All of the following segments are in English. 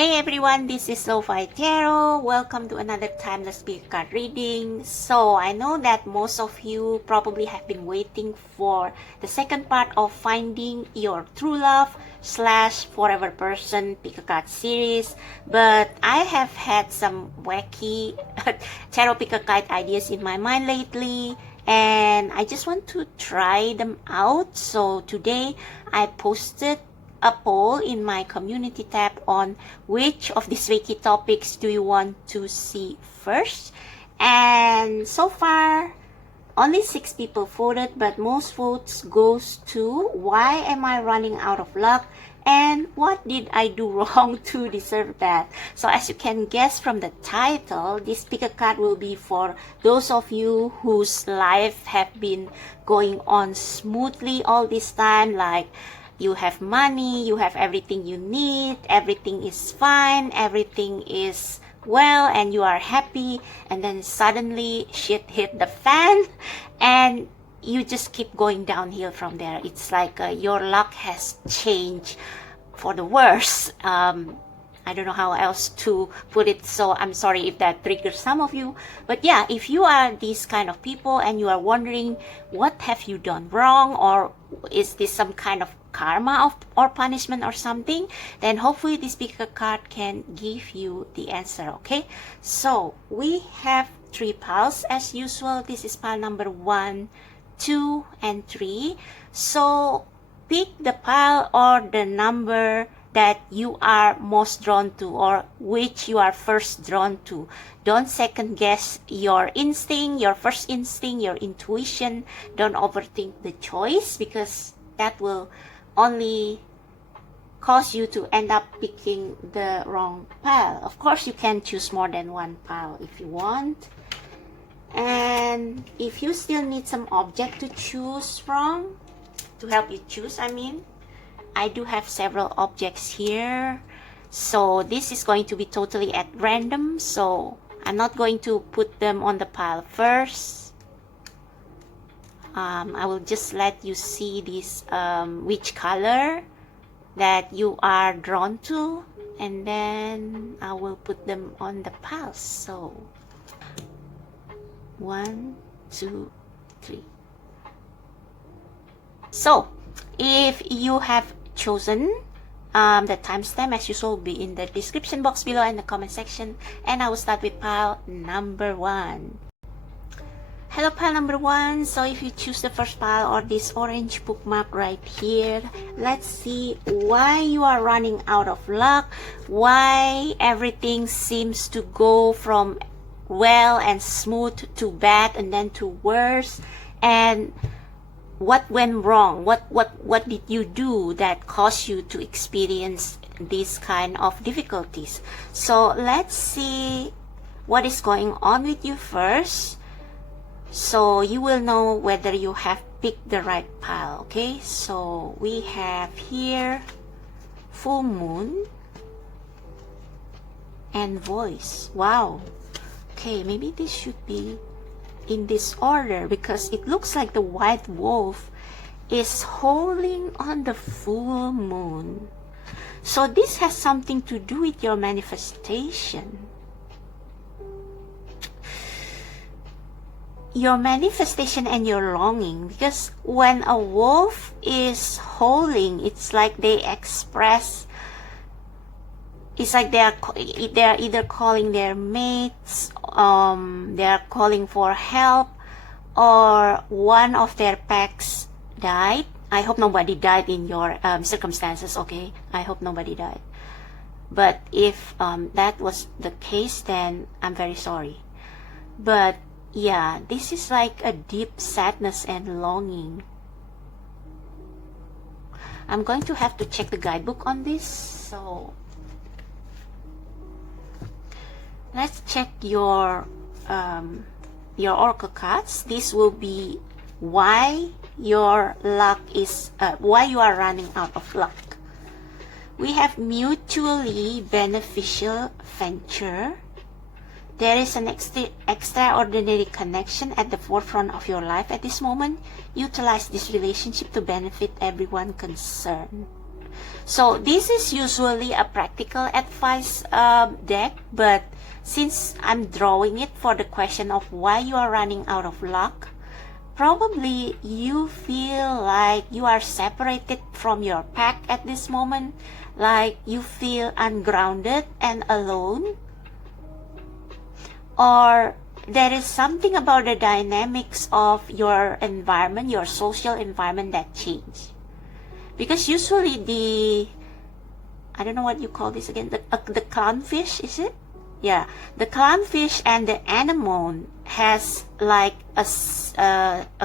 Hey everyone, this is Lo-Fi Tarot. Welcome to another timeless pick card reading. So I know that most of you probably have been waiting for the second part of finding your true love / forever person pick a card series, but I have had some wacky tarot pick a card ideas in my mind lately, and I just want to try them out. So today I posted a poll in my community tab on which of these wacky topics do you want to see first, and so far only 6 people voted, but most votes goes to why am I running out of luck and what did I do wrong to deserve that. So as you can guess from the title, this pick a card will be for those of you whose life have been going on smoothly all this time, like you have money, you have everything you need, everything is fine, everything is well, and you are happy, and then suddenly shit hit the fan and you just keep going downhill from there. It's like your luck has changed for the worse. I don't know how else to put it, so I'm sorry if that triggers some of you. But yeah, if you are these kind of people and you are wondering what have you done wrong, or is this some kind of karma or punishment or something, then hopefully this pick a card can give you the answer. Okay, so we have 3 piles as usual. This is pile number 1, 2, and 3. So pick the pile or the number that you are most drawn to, or which you are first drawn to. Don't second guess your instinct, your first instinct, your intuition. Don't overthink the choice, because that will only cause you to end up picking the wrong pile. Of course, you can choose more than one pile if you want. And if you still need some object to choose from, to help you choose, I do have several objects here. So this is going to be totally at random, so I'm not going to put them on the pile first. I will just let you see this, which color that you are drawn to, and then I will put them on the piles. So 1, 2, 3. So if you have chosen, the timestamp as usual will be in the description box below and the comment section, and I will start with pile number 1. Hello pile number 1. So if you choose the first pile or this orange bookmark right here, let's see why you are running out of luck, why everything seems to go from well and smooth to bad and then to worse, and what went wrong, what did you do that caused you to experience this kind of difficulties. So let's see what is going on with you first, so you will know whether you have picked the right pile. Okay, so we have here full moon and voice. Wow. Okay, maybe this should be in this order, because it looks like the white wolf is holding on the full moon. So this has something to do with your manifestation. Your manifestation and your longing, because when a wolf is holding, it's like they express, it's like they are either calling their mates, they are calling for help, or one of their packs died. I hope nobody died in your circumstances, okay? I hope nobody died. But if that was the case, then I'm very sorry. But yeah, this is like a deep sadness and longing. I'm going to have to check the guidebook on this, so let's check your oracle cards. This will be why your luck is why you are running out of luck. We have mutually beneficial venture. There is an extraordinary connection at the forefront of your life at this moment. Utilize this relationship to benefit everyone concerned. So this is usually a practical advice deck, but since I'm drawing it for the question of why you are running out of luck, probably you feel like you are separated from your pack at this moment, like you feel ungrounded and alone, or there is something about the dynamics of your environment, your social environment, that change. Because usually I don't know what you call this again, the clownfish, is it? Yeah, the clownfish and the anemone has like a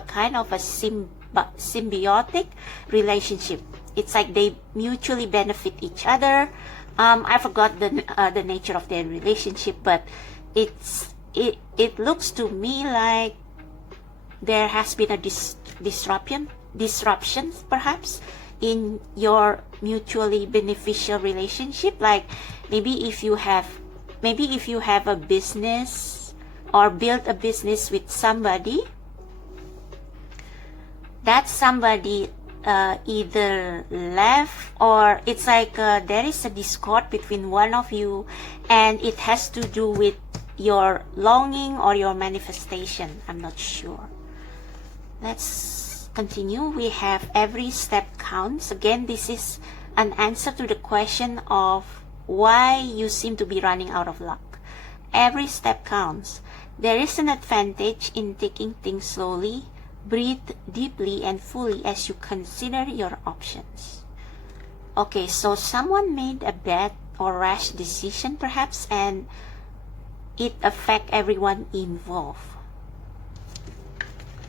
kind of a symbiotic relationship. It's like they mutually benefit each other. I forgot the nature of their relationship, but it looks to me like there has been a disruption perhaps in your mutually beneficial relationship. Like maybe if you have a business or build a business with somebody, that somebody either left, or it's like there is a discord between one of you, and it has to do with your longing or your manifestation. I'm not sure. Let's continue. We have every step counts. Again, this is an answer to the question of why you seem to be running out of luck. Every step counts. There is an advantage in taking things slowly. Breathe deeply and fully as you consider your options. Okay, so someone made a bad or rash decision perhaps, and it affects everyone involved.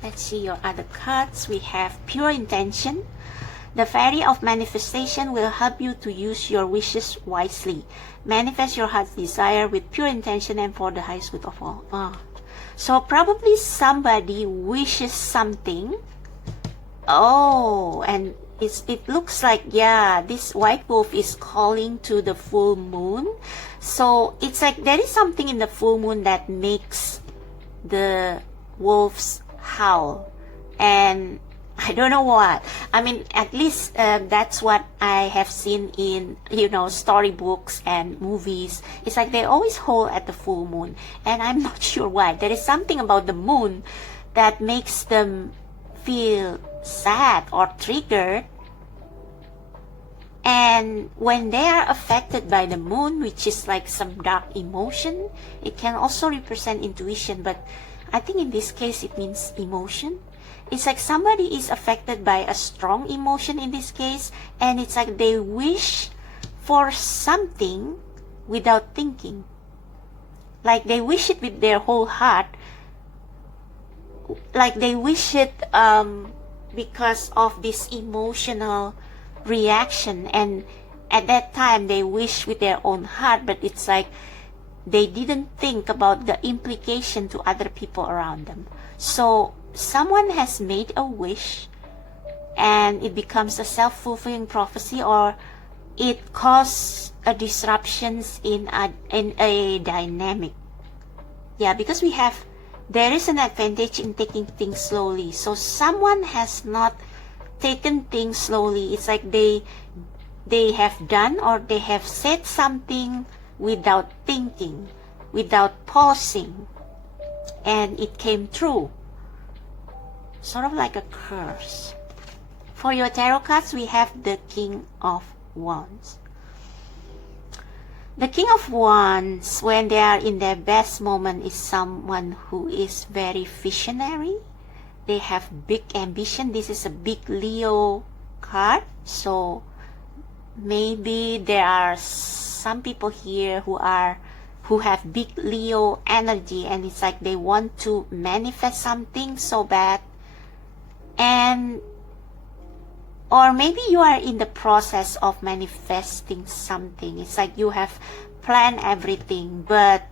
Let's see your other cards. We have pure intention. The fairy of manifestation will help you to use your wishes wisely. Manifest your heart's desire with pure intention and for the highest good of all. So probably somebody wishes something. Oh, and it looks like, yeah, this white wolf is calling to the full moon. So it's like there is something in the full moon that makes the wolves howl. And I don't know what. I mean, at least that's what I have seen in, storybooks and movies. It's like they always howl at the full moon. And I'm not sure why. There is something about the moon that makes them feel sad or triggered. And when they are affected by the moon, which is like some dark emotion, it can also represent intuition. But I think in this case, it means emotion. It's like somebody is affected by a strong emotion in this case, and it's like they wish for something without thinking. Like they wish it with their whole heart. Like they wish it because of this emotional reaction, and at that time they wish with their own heart, but it's like they didn't think about the implication to other people around them. So someone has made a wish and it becomes a self-fulfilling prophecy, or it causes a disruptions in a dynamic. Yeah, because there is an advantage in taking things slowly. So someone has not taken things slowly. It's like they have done or they have said something without thinking, without pausing, and it came true. Sort of like a curse. For your tarot cards, we have the King of Wands. The King of Wands, when they are in their best moment, is someone who is very visionary. They have big ambition. This is a big Leo card. So maybe there are some people here who have big Leo energy, and it's like they want to manifest something so bad. And or maybe you are in the process of manifesting something. It's like you have planned everything, but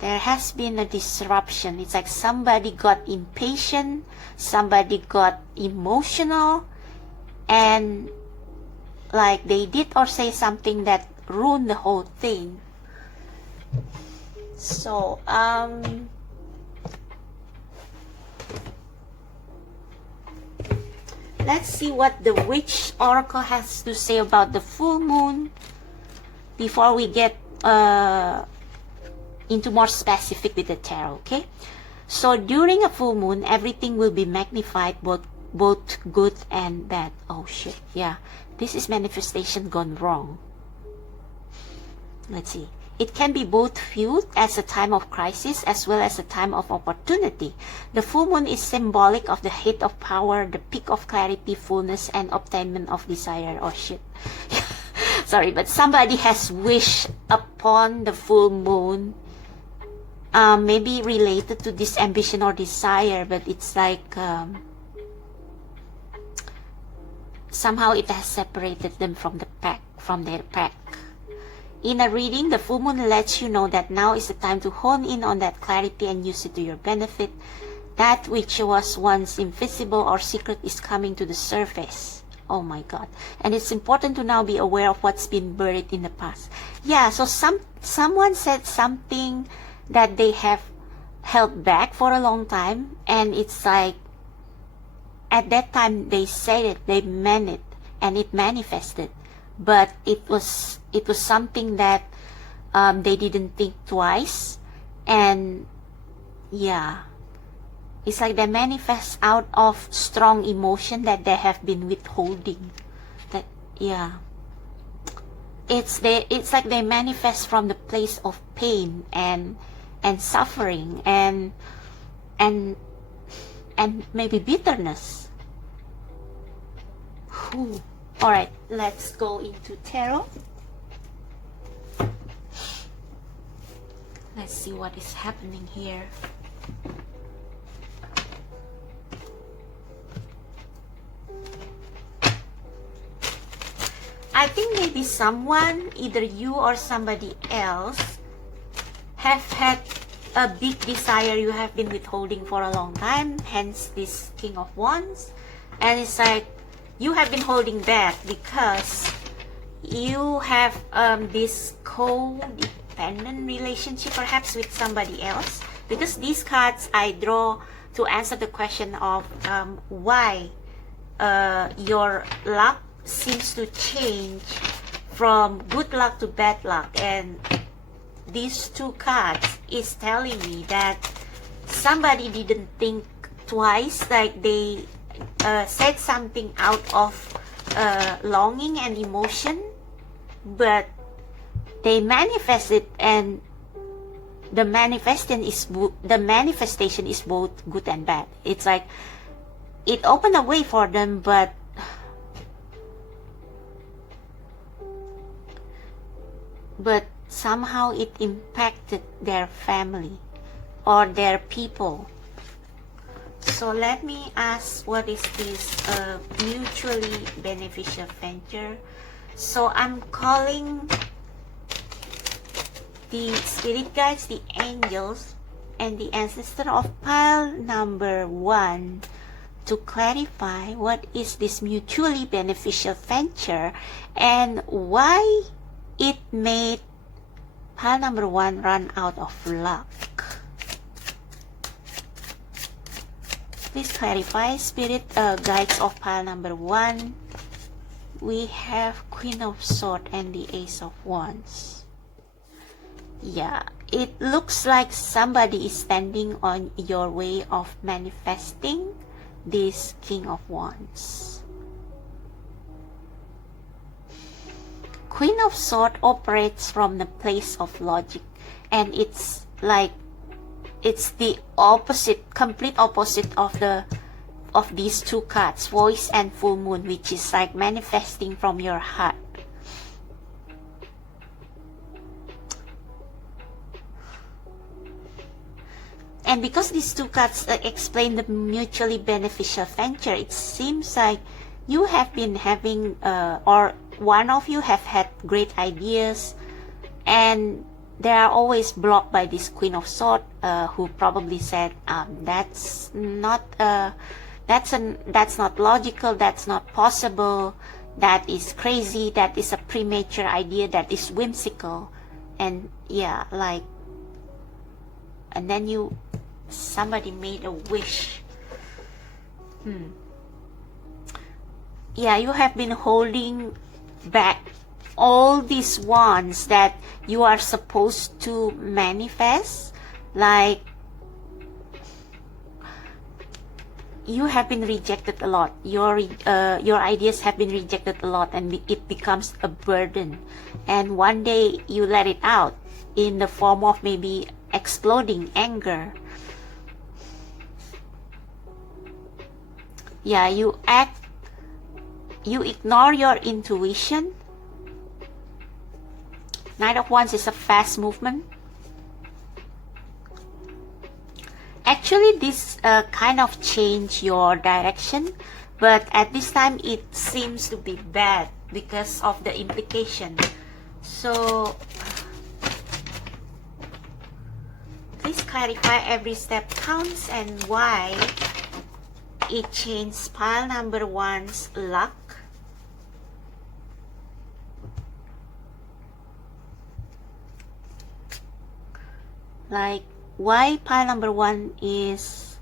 there has been a disruption. It's like somebody got impatient, somebody got emotional, and like they did or say something that ruined the whole thing. So Let's see what the Witch Oracle has to say about the full moon before we get into more specific with the tarot, okay? So during a full moon, everything will be magnified, both good and bad. Oh shit, yeah. This is manifestation gone wrong. Let's see. It can be both viewed as a time of crisis as well as a time of opportunity. The full moon is symbolic of the height of power, the peak of clarity, fullness, and obtainment of desire. Oh shit. Sorry, but somebody has wished upon the full moon, maybe related to this ambition or desire, but it's like somehow it has separated them from the pack, from their pack. In a reading, the full moon lets you know that now is the time to hone in on that clarity and use it to your benefit. That which was once invisible or secret is coming to the surface. Oh my God. And it's important to now be aware of what's been buried in the past. Yeah, so someone said something that they have held back for a long time, and it's like at that time they said it, they meant it, and it manifested. But it was something that they didn't think twice, and yeah, it's like they manifest out of strong emotion that they have been withholding. That, yeah, it's like they manifest from the place of pain and suffering and maybe bitterness. Whew. All right, let's go into tarot. Let's see what is happening here. I think maybe someone, either you or somebody else, have had a big desire you have been withholding for a long time, hence this King of Wands. And it's like you have been holding back because you have this codependent relationship perhaps with somebody else, because these cards I draw to answer the question of why your luck seems to change from good luck to bad luck. And these two cards is telling me that somebody didn't think twice, like they said something out of longing and emotion, but they manifested, and the manifestation is both good and bad. It's like it opened a way for them, but somehow it impacted their family or their people. So let me ask, what is this mutually beneficial venture? So I'm calling the spirit guides, the angels, and the ancestor of pile number 1 to clarify what is this mutually beneficial venture and why it made pile number 1 run out of luck. Please clarify, spirit guides of pile number 1. We have Queen of Swords and the Ace of Wands. Yeah, it looks like somebody is standing on your way of manifesting this King of Wands. Queen of Swords operates from the place of logic, and it's like it's the opposite, complete opposite of these two cards, Voice and Full Moon, which is like manifesting from your heart. And because these two cards explain the mutually beneficial venture, it seems like you have been having, or one of you have had great ideas, and they are always blocked by this Queen of Swords, who probably said, that's not logical, that's not possible, that is crazy, that is a premature idea, that is whimsical. And yeah, like, and then somebody made a wish. yeah, you have been holding back all these ones that you are supposed to manifest. Like, you have been rejected a lot. Your ideas have been rejected a lot, and it becomes a burden. And one day you let it out in the form of maybe exploding anger. Yeah, you ignore your intuition. Knight of Wands is a fast movement. Actually, this kind of change your direction, but at this time it seems to be bad because of the implication. So please clarify every step counts and why it changed pile number 1's luck. Like, why pile number 1 is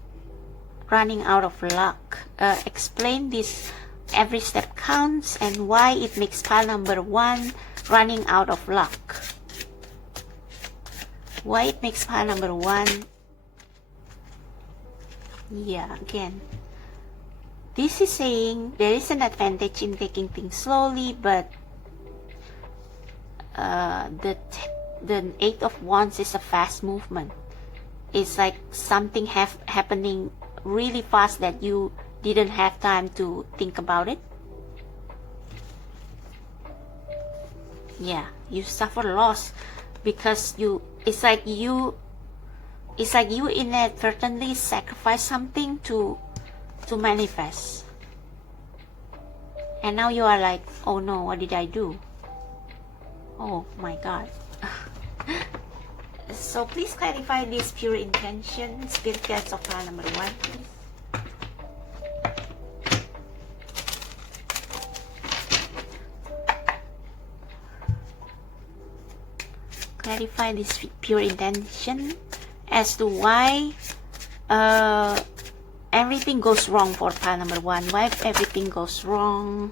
running out of luck. Explain this every step counts and why it makes pile number 1 running out of luck. Why it makes pile number 1. Yeah, again, this is saying there is an advantage in taking things slowly, but the 8 of Wands is a fast movement. It's like something happening really fast that you didn't have time to think about it. Yeah, you suffer loss because it's like you inadvertently sacrifice something to manifest, and now you are like, oh no, what did I do? Oh my God. So please clarify this pure intention. Spirit guides of pile number 1, please. Clarify this pure intention as to why everything goes wrong for pile number 1. Why everything goes wrong?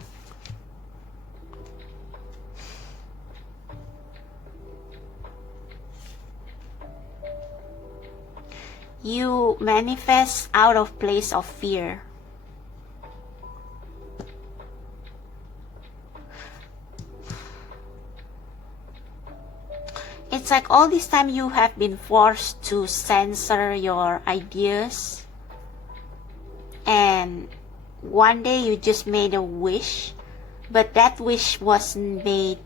You manifest out of place of fear. It's like all this time you have been forced to censor your ideas, and one day you just made a wish, but that wish wasn't made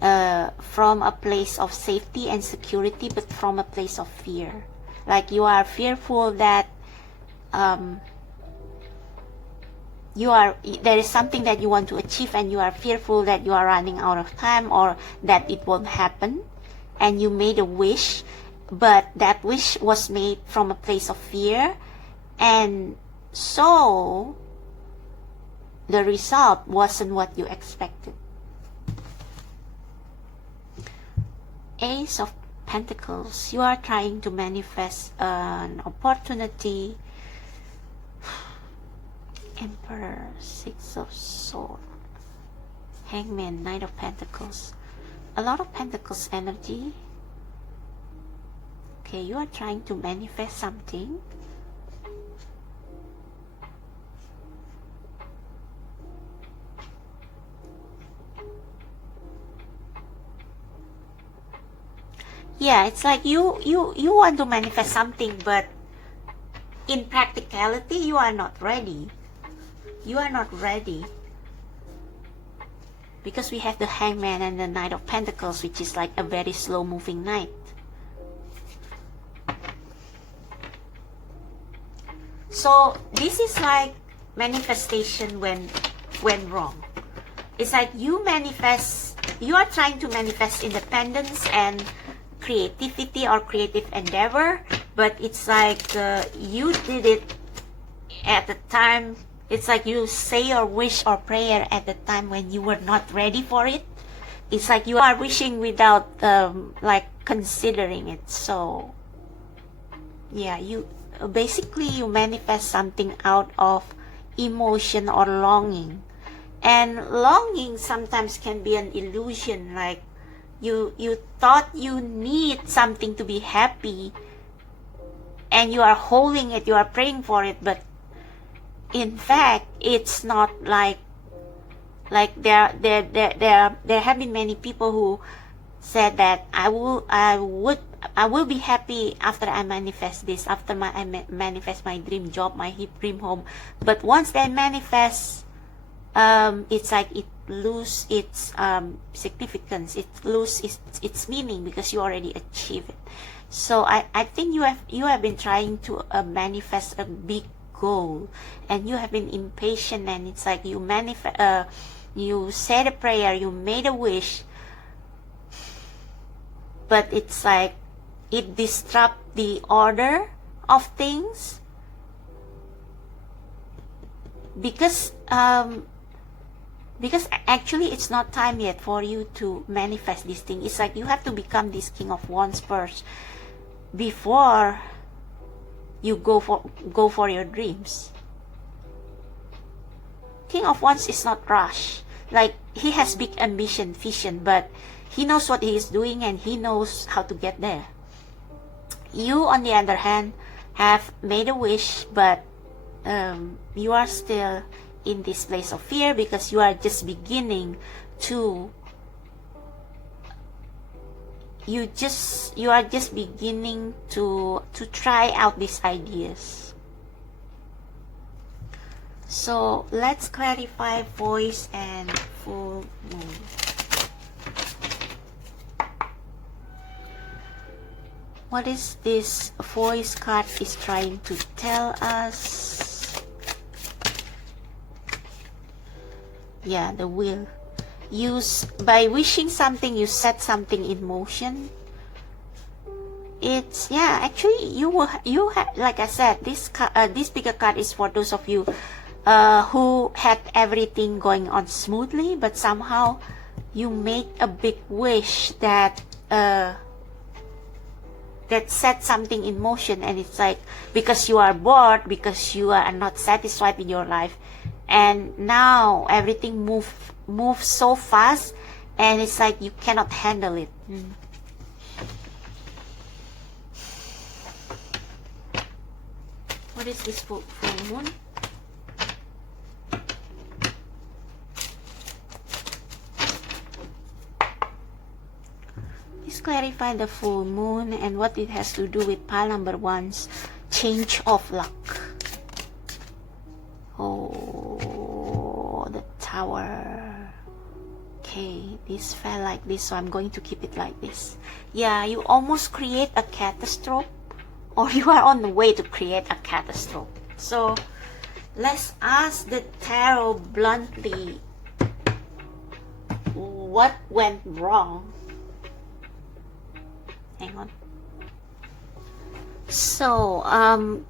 from a place of safety and security, but from a place of fear. Like, you are fearful that there is something that you want to achieve, and you are fearful that you are running out of time or that it won't happen, and you made a wish, but that wish was made from a place of fear, and so the result wasn't what you expected. Ace of Pentacles. You are trying to manifest an opportunity. Emperor, 6 of Swords, Hangman, Knight of Pentacles. A lot of Pentacles energy. Okay, you are trying to manifest something. Yeah, it's like you want to manifest something, but in practicality you are not ready. You are not ready. Because we have the Hangman and the Knight of Pentacles, which is like a very slow moving knight. So this is like manifestation went wrong. It's like you are trying to manifest independence and creativity or creative endeavor, but it's like you did it at the time. It's like you say your wish or prayer at the time when you were not ready for it. It's like you are wishing without like considering it. So yeah, you basically you manifest something out of emotion or longing, And longing sometimes can be an illusion, like you thought you need something to be happy, and you are holding it, you are praying for it, but in fact it's not like there have been many people who said that I will be happy after I manifest this, after I manifest my dream job, my dream home. But once they manifest, it's like it lose its significance, it lose its meaning, because you already achieved it. So I think you have been trying to manifest a big goal, and you have been impatient, and it's like you you said a prayer, you made a wish, but it's like it disrupt the order of things, because actually it's not time yet for you to manifest this thing. It's like you have to become this King of Wands first before you go for your dreams. King of Wands is not rush. Like, he has big ambition, vision, but he knows what he is doing and he knows how to get there. You, on the other hand, have made a wish, but you are still in this place of fear, because you are just beginning to you are just beginning to try out these ideas. So let's clarify voice and full moon. What is this voice card is trying to tell us? Yeah, the will. By wishing something, you set something in motion. It's, yeah, actually you have, like I said, this bigger card is for those of you who had everything going on smoothly, but somehow you made a big wish that set something in motion, and it's like, because you are bored, because you are not satisfied with your life, and now everything moves so fast, and it's like you cannot handle it. What is this full moon? Please clarify the full moon and what it has to do with pile number 1's change of luck. Oh, the Tower. Okay, this felt like this, so I'm going to keep it like this. Yeah, you almost create a catastrophe, or you are on the way to create a catastrophe. So let's ask the tarot bluntly, what went wrong? Hang on. So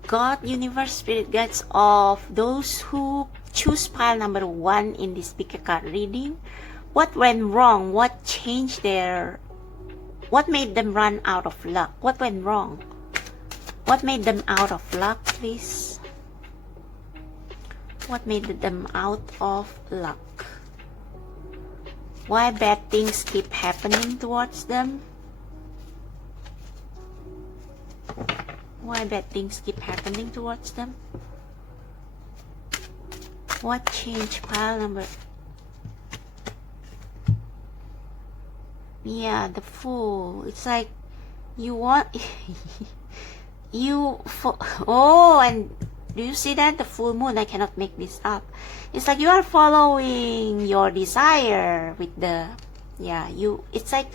God, universe, spirit guides of those who choose pile number 1 in this bigger card reading, what went wrong? What changed what made them run out of luck? What went wrong? What made them out of luck, please? What made them out of luck? Why bad things keep happening towards them? Why bad things keep happening towards them? What changed pile number? Yeah, the Fool. It's like you want oh, and do you see that? The full moon, I cannot make this up. It's like you are following your desire with the, yeah, it's like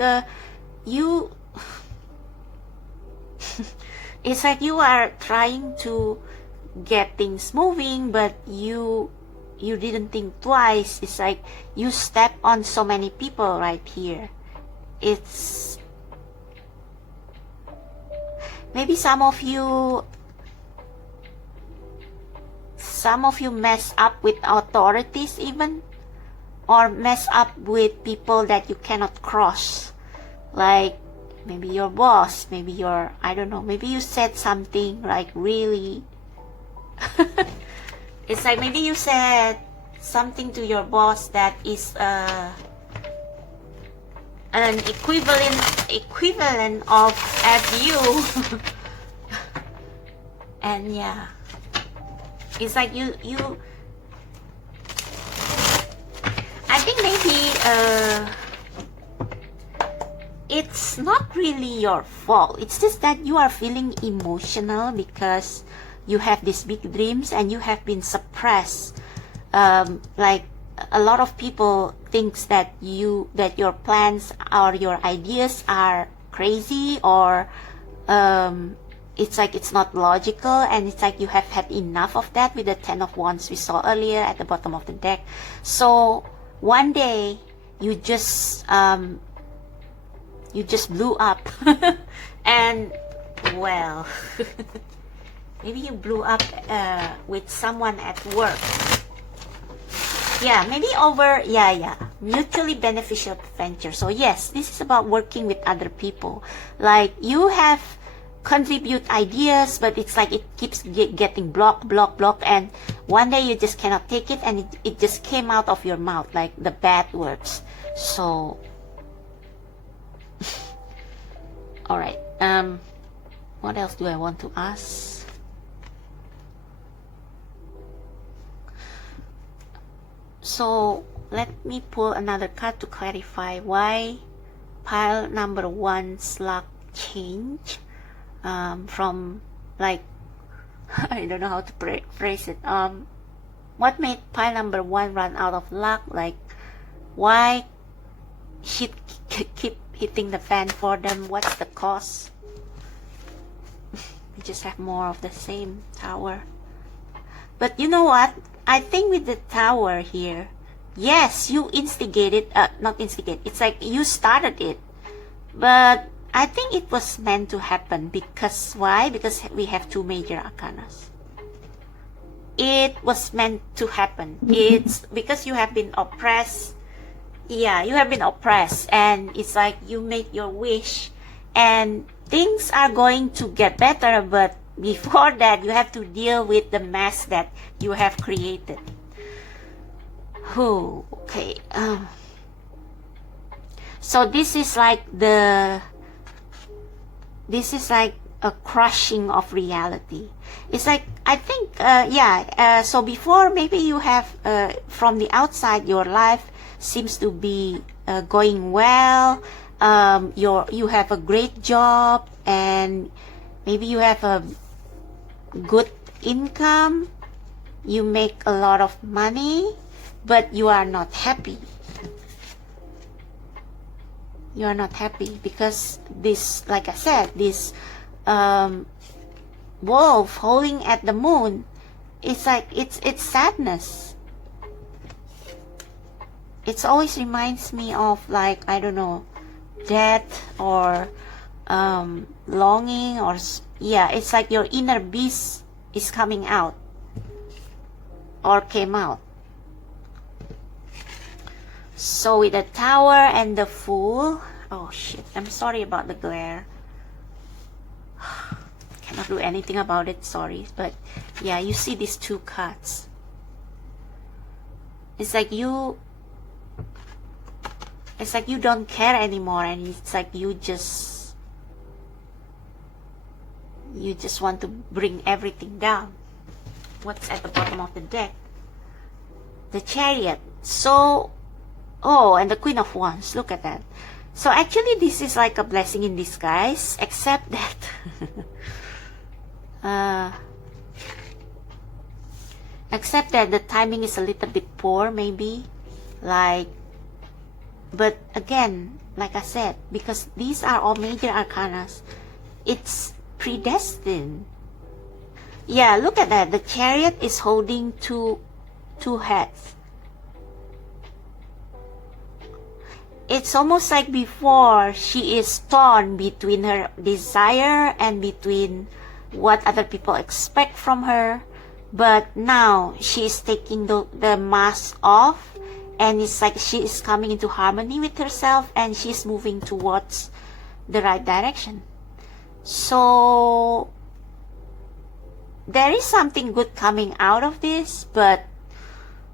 you it's like you are trying to get things moving, but you didn't think twice. It's like you step on so many people right here. It's maybe some of you mess up with authorities even, or mess up with people that you cannot cross, like maybe your boss, maybe your, I don't know, maybe you said something like really it's like maybe you said something to your boss that is an equivalent of as you. And yeah, it's like you I think maybe it's not really your fault. It's just that you are feeling emotional because you have these big dreams and you have been suppressed. Like a lot of people thinks that your plans or your ideas are crazy, or it's like it's not logical, and it's like you have had enough of that with the 10 of Wands we saw earlier at the bottom of the deck. So one day you just blew up. And well, maybe you blew up with someone at work. Yeah, maybe over, mutually beneficial venture. So yes, this is about working with other people. Like you have contribute ideas, but it's like it keeps getting blocked, and one day you just cannot take it, and it just came out of your mouth, like the bad words. So all right, what else do I want to ask? So let me pull another card to clarify why pile number 1's luck change from, like, I don't know how to phrase it. What made pile number 1 run out of luck? Like, why shit keep hitting the fan for them? What's the cause? We just have more of the same tower. But you know what? I think with the tower here, yes, you instigated, not instigate, it's like you started it. But I think it was meant to happen. Because why? Because we have 2 major arcanas. It was meant to happen. It's because you have been oppressed. Yeah, you have been oppressed, and it's like you make your wish and things are going to get better, but before that you have to deal with the mess that you have created. Okay. So this is like a crushing of reality. It's like, I think, so before, maybe you have, from the outside, your life seems to be going well. You have a great job, and maybe you have a good income, you make a lot of money, but you are not happy. You are not happy because this, like I said, this wolf howling at the moon, it's like it's sadness. It always reminds me of, like, I don't know, death or longing, or it's like your inner beast is coming out or came out. So with the tower and the fool, oh shit, I'm sorry about the glare. Cannot do anything about it, sorry. But yeah, you see these 2 cards. It's like you don't care anymore, and it's like you just want to bring everything down. What's at the bottom of the deck? The Chariot. So, and the Queen of Wands. Look at that. So actually this is like a blessing in disguise, except that except that the timing is a little bit poor, maybe. Like, but again, like I said, because these are all major arcanas, it's predestined. Yeah, look at that. The Chariot is holding two heads. It's almost like before she is torn between her desire and between what other people expect from her. But now she is taking the mask off, and it's like she is coming into harmony with herself, and she's moving towards the right direction. So there is something good coming out of this, but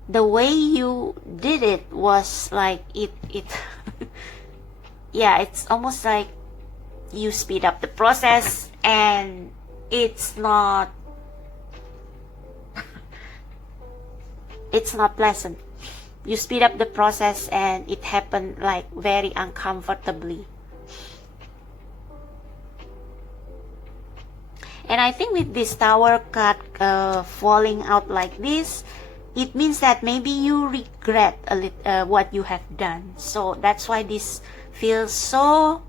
the way you did it was like it yeah, it's almost like you speed up the process, and it's not pleasant. You speed up the process and it happened like very uncomfortably. And I think with this Tower card falling out like this, it means that maybe you regret a little what you have done. So that's why this feels so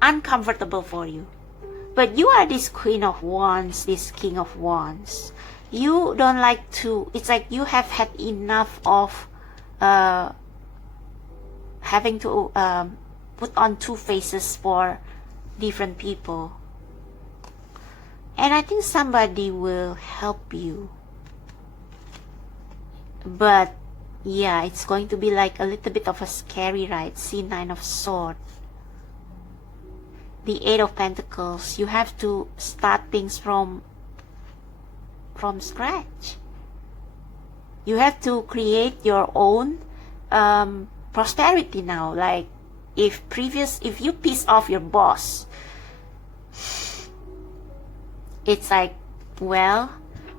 uncomfortable for you. But you are this Queen of Wands, this King of Wands. You don't like to, it's like you have had enough of having to put on two faces for different people. And I think somebody will help you. But yeah, it's going to be like a little bit of a scary ride. See, Nine of Swords. The Eight of Pentacles. You have to start things from scratch. You have to create your own prosperity now. Like if you piss off your boss, it's like, well,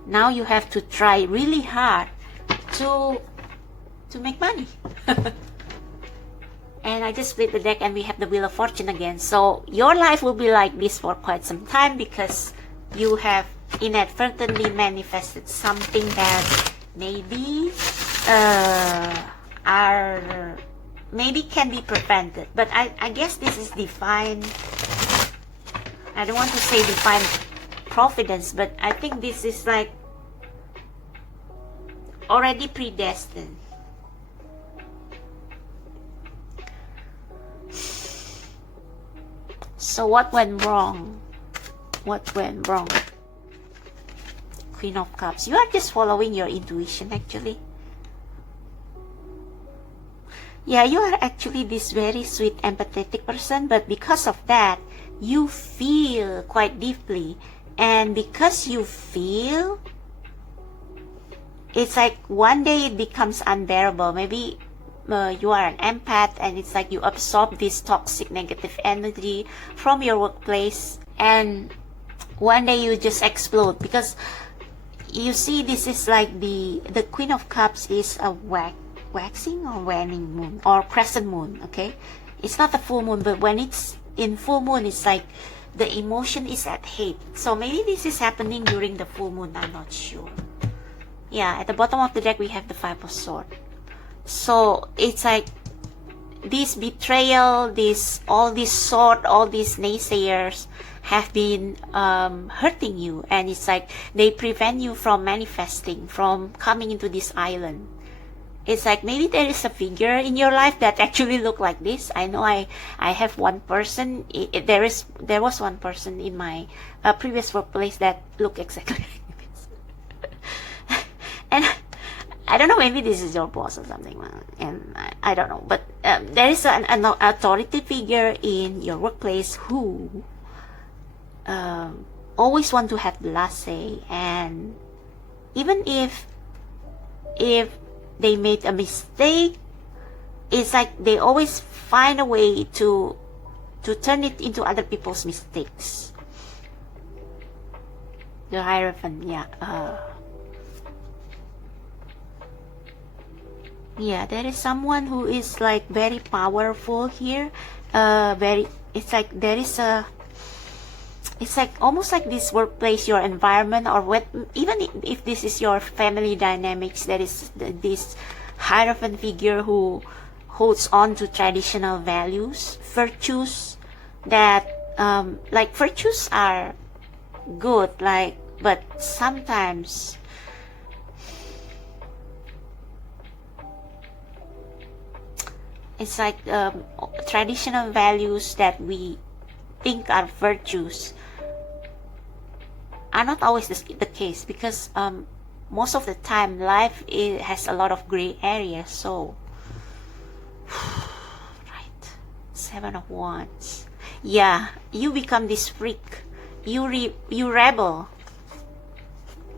now you have to try really hard to make money. And I just split the deck and we have the Wheel of Fortune again. So your life will be like this for quite some time, because you have inadvertently manifested something that maybe maybe can be prevented. But I guess this is divine. I don't want to say divine providence, but I think this is like already predestined. So what went wrong? What went wrong? Queen of Cups. You are just following your intuition, actually. Yeah, you are actually this very sweet, empathetic person, but because of that, you feel quite deeply. And because you feel, it's like one day it becomes unbearable. Maybe you are an empath, and it's like you absorb this toxic negative energy from your workplace, and one day you just explode. Because you see, this is like the Queen of Cups is a waxing or waning moon or crescent moon. Okay, it's not a full moon, but when it's in full moon, it's like the emotion is at height. So maybe this is happening during the full moon. I'm not sure. Yeah, at the bottom of the deck we have the Five of Swords. So it's like this betrayal, all these naysayers have been hurting you, and it's like they prevent you from manifesting, from coming into this island. It's like maybe there is a figure in your life that actually look like this. I know I have one person. There was one person in my previous workplace that looked exactly like this. And I don't know, maybe this is your boss or something, and I don't know. But there is an authority figure in your workplace who always want to have the last say, and even if they made a mistake, it's like they always find a way to turn it into other people's mistakes. The Hierophant, yeah. Yeah, there is someone who is like very powerful here. It's like there is a, it's like almost like this workplace, your environment, or what, even if this is your family dynamics, there is this Hierophant figure who holds on to traditional values, virtues that like virtues are good, like, but sometimes it's like traditional values that we think are virtues are not always the case, because most of the time life has a lot of gray areas. So right, Seven of Wands. Yeah, you become this freak. You rebel.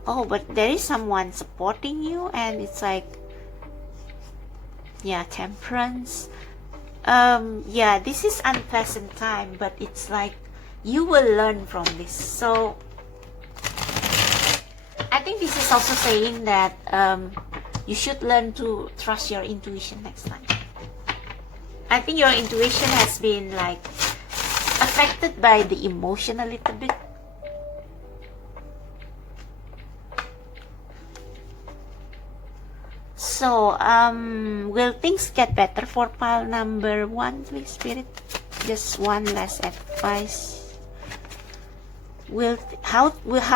Oh, but there is someone supporting you, and it's like, yeah, temperance. Yeah, this is unpleasant time, but it's like you will learn from this. So I think this is also saying that you should learn to trust your intuition next time. I think your intuition has been like affected by the emotion a little bit. So, will things get better for pile number 1, please, Spirit? Just one last advice. How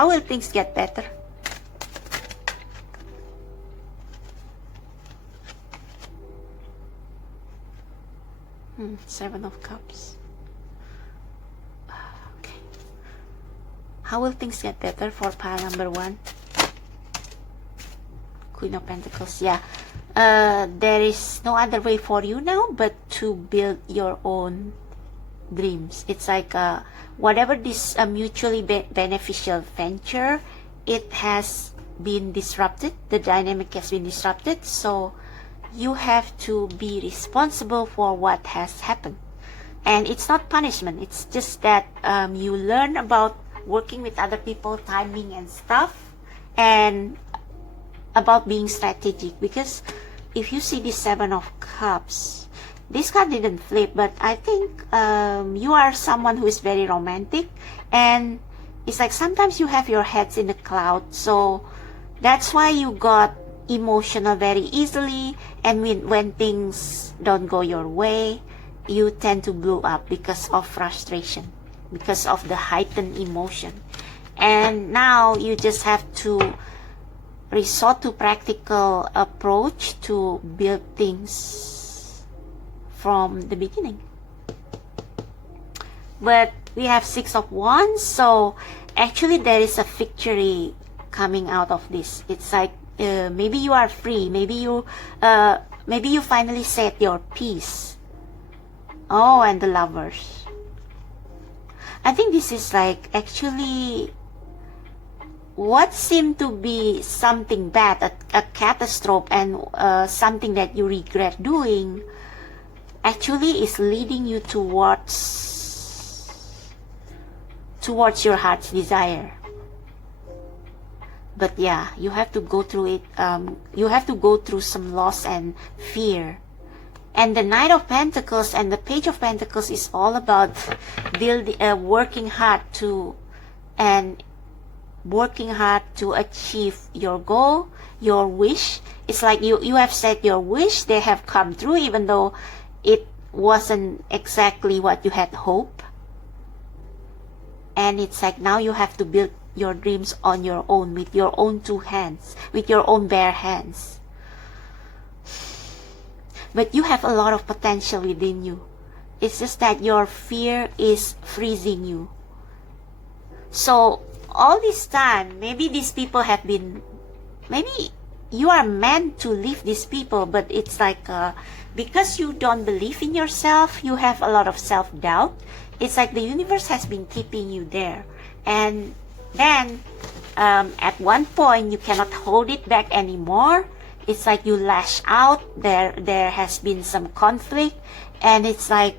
will things get better? Seven of Cups. Okay. How will things get better for pile number 1? Queen of Pentacles. Yeah. There is no other way for you now but to build your own dreams. It's like whatever this mutually beneficial venture, it has been disrupted. The dynamic has been disrupted. So you have to be responsible for what has happened. And it's not punishment. It's just that you learn about working with other people, timing and stuff, and about being strategic. Because if you see the Seven of Cups, this card didn't flip, but I think you are someone who is very romantic, and it's like sometimes you have your heads in the cloud, so that's why you got emotional very easily, and when things don't go your way, you tend to blow up because of frustration, because of the heightened emotion. And now you just have to resort to practical approach to build things from the beginning. But we have Six of Wands, so actually there is a victory coming out of this. It's like maybe you are free, maybe you finally said your piece. Oh, and the Lovers. I think this is like actually what seemed to be something bad, a catastrophe, and something that you regret doing, actually is leading you towards your heart's desire. But yeah, you have to go through it. You have to go through some loss and fear. And the Knight of Pentacles and the Page of Pentacles is all about working hard to achieve your goal, your wish. It's like you have said your wish, they have come true, even though it wasn't exactly what you had hoped. And it's like now you have to build your dreams on your own, with your own two hands, with your own bare hands. But you have a lot of potential within you. It's just that your fear is freezing you. So all this time, maybe these people have been, maybe you are meant to leave these people, but it's like because you don't believe in yourself, you have a lot of self-doubt. It's like the universe has been keeping you there, and then at one point you cannot hold it back anymore. It's like you lash out. There has been some conflict, and it's like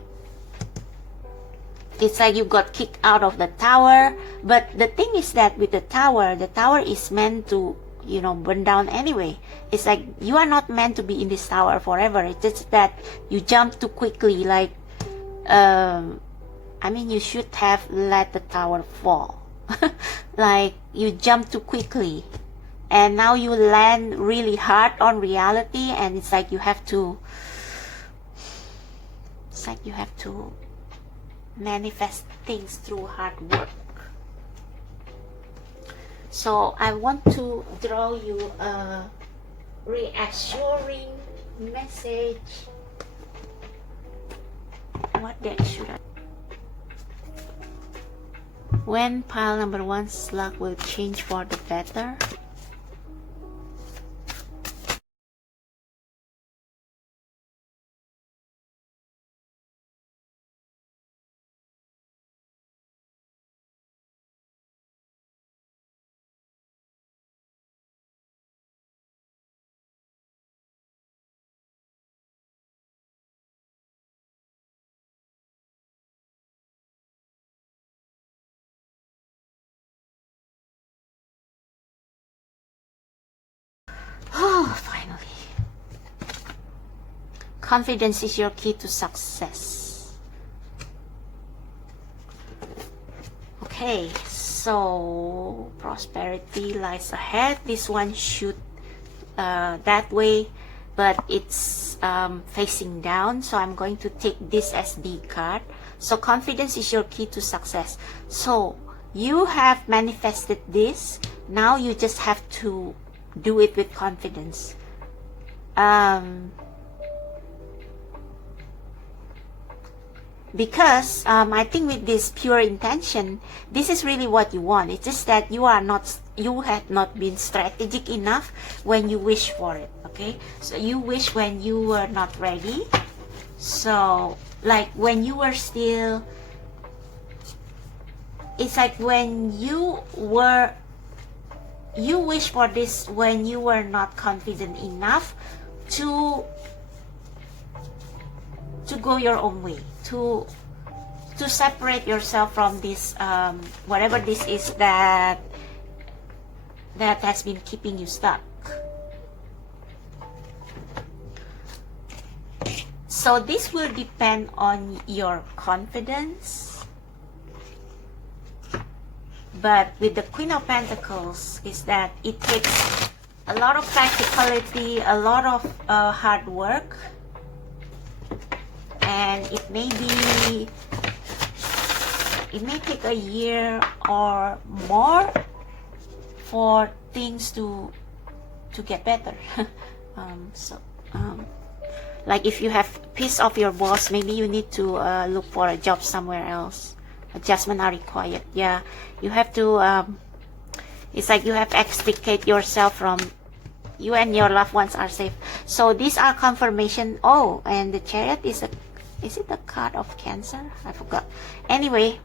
you got kicked out of the tower. But the thing is that with the tower is meant to, burn down anyway. It's like you are not meant to be in this tower forever. It's just that you jump too quickly. Like, you should have let the tower fall. Like, you jump too quickly, and now you land really hard on reality, and it's like you have to manifest things through hard work. So I want to draw you a reassuring message. What deck should I? When pile number 1's luck will change for the better? Confidence is your key to success. Okay, so prosperity lies ahead. This one should that way, but it's facing down, so I'm going to take this as the card. So confidence is your key to success. So you have manifested this. Now you just have to do it with confidence. Because I think with this pure intention, this is really what you want. It's just that you have not been strategic enough when you wish for it. Okay, so you wish when you were not ready. So like when you were still, it's like when you wish for this when you were not confident enough to go your own way, to separate yourself from this whatever this is that has been keeping you stuck. So this will depend on your confidence, but with the Queen of Pentacles is that it takes a lot of practicality, a lot of hard work, and it may take a year or more for things to get better. Like if you have pissed off your boss, maybe you need to look for a job somewhere else. Adjustment are required. Yeah, you have to it's like you have to extricate yourself from, you and your loved ones are safe. So these are confirmation. Oh, and the Chariot is it the card of Cancer? I forgot. Anyway,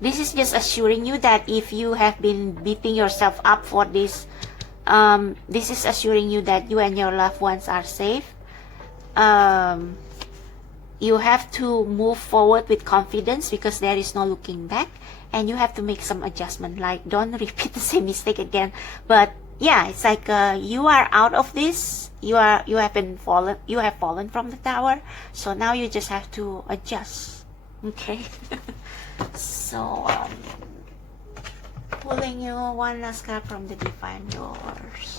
this is just assuring you that if you have been beating yourself up for this, this is assuring you that you and your loved ones are safe. You have to move forward with confidence because there is no looking back, and you have to make some adjustment, like don't repeat the same mistake again. But yeah, it's like you are out of this. You have fallen from the tower, so now you just have to adjust. Okay. So pulling you one last card from the Divine Doors.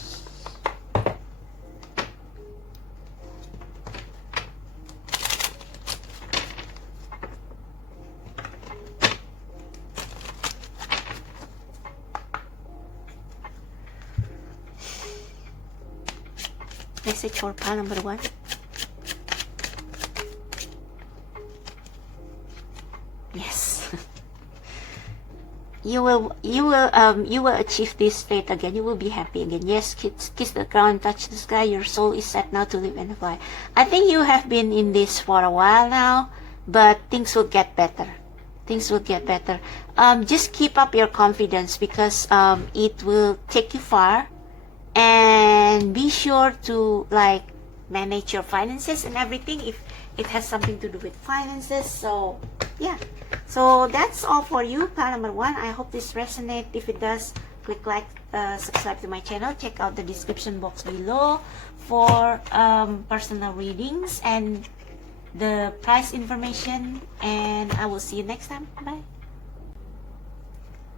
Message for pile number 1. Yes. you will achieve this state again. You will be happy again. Yes, kiss the ground, touch the sky. Your soul is set now to live and fly. I think you have been in this for a while now, but things will get better. Things will get better. Just keep up your confidence because it will take you far. And be sure to like manage your finances and everything if it has something to do with finances. So yeah, so that's all for you, pile number 1. I hope this resonates. If it does, click like, subscribe to my channel. Check out the description box below for personal readings and the price information, and I will see you next time. Bye.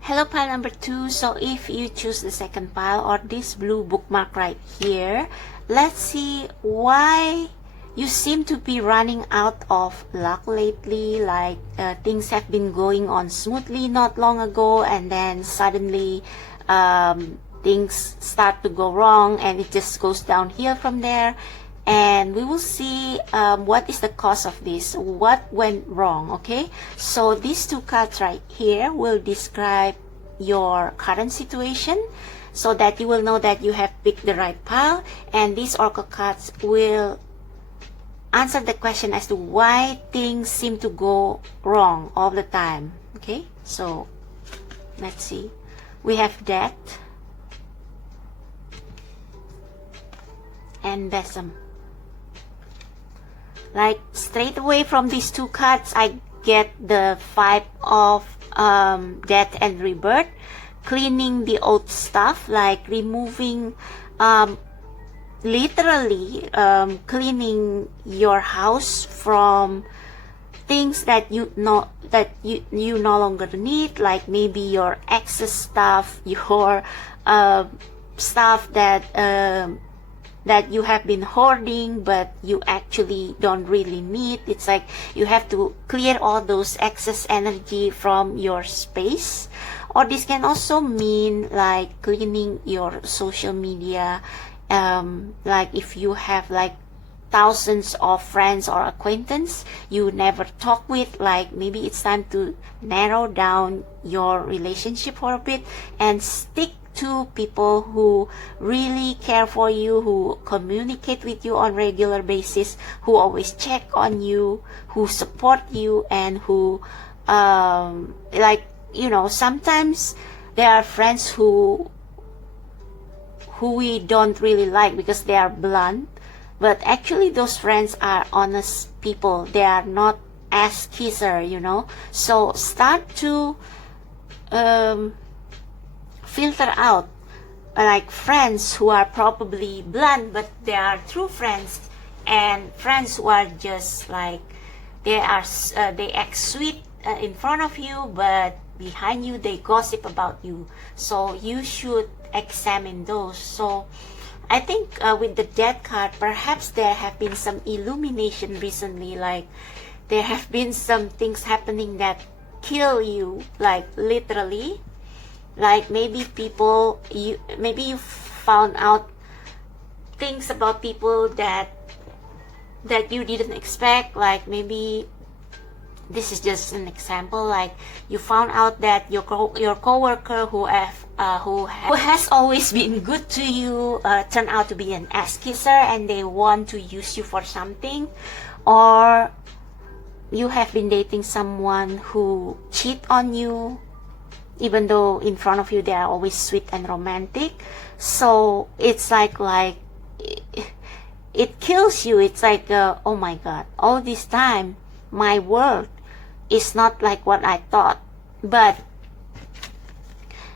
Hello, pile number 2. So if you choose the second pile or this blue bookmark right here, let's see why you seem to be running out of luck lately. Like things have been going on smoothly not long ago, and then suddenly things start to go wrong and it just goes downhill from there. And we will see what is the cause of this, what went wrong. Okay, so these two cards right here will describe your current situation so that you will know that you have picked the right pile, and these oracle cards will answer the question as to why things seem to go wrong all the time. Okay, so let's see. We have Death and Besom. Like straight away from these two cards, I get the vibe of death and rebirth, cleaning the old stuff, like removing literally cleaning your house from things that you no longer need, like maybe your excess stuff, your stuff that you have been hoarding but you actually don't really need. It's like you have to clear all those excess energy from your space. Or this can also mean like cleaning your social media, like if you have like thousands of friends or acquaintance you never talk with, like maybe it's time to narrow down your relationship for a bit and stick to people who really care for you, who communicate with you on regular basis, who always check on you, who support you, and who like, you know, sometimes there are friends who we don't really like because they are blunt, but actually those friends are honest people. They are not ass kisser, you know. So start to filter out like friends who are probably blunt but they are true friends, and friends who are just like they act sweet in front of you but behind you they gossip about you. So you should examine those. So I think with the Death card, perhaps there have been some illumination recently, like there have been some things happening that kill you, like literally. Like maybe you found out things about people that you didn't expect. Like maybe this is just an example, like you found out that your coworker who has always been good to you turned out to be an ass kisser and they want to use you for something. Or you have been dating someone who cheat on you even though in front of you they are always sweet and romantic. So it's like it kills you. It's like oh my god, all this time my world is not like what I thought. But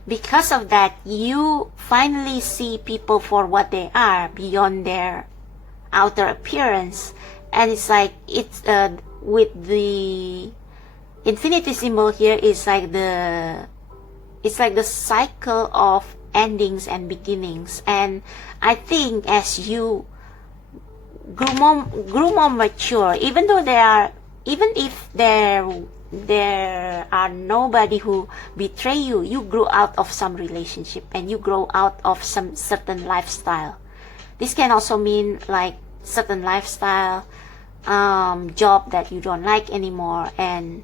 because of that, you finally see people for what they are beyond their outer appearance. And it's like it's with the infinity symbol here is like it's like the cycle of endings and beginnings. And I think as you grew more mature, even if there are nobody who betray you, you grew out of some relationship and you grow out of some certain lifestyle. This can also mean like certain lifestyle, job that you don't like anymore, and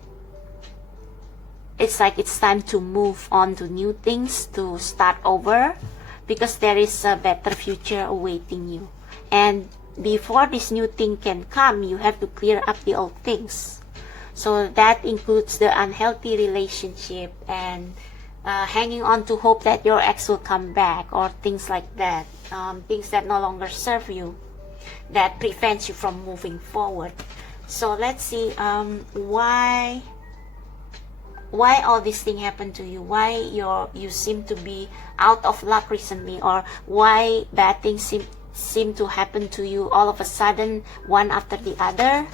it's like it's time to move on to new things, to start over, because there is a better future awaiting you. And before this new thing can come, you have to clear up the old things. So that includes the unhealthy relationship and hanging on to hope that your ex will come back, or things like that, things that no longer serve you, that prevents you from moving forward. So let's see why all this thing happened to you, why you seem to be out of luck recently, or why bad things seem to happen to you all of a sudden, one after the other.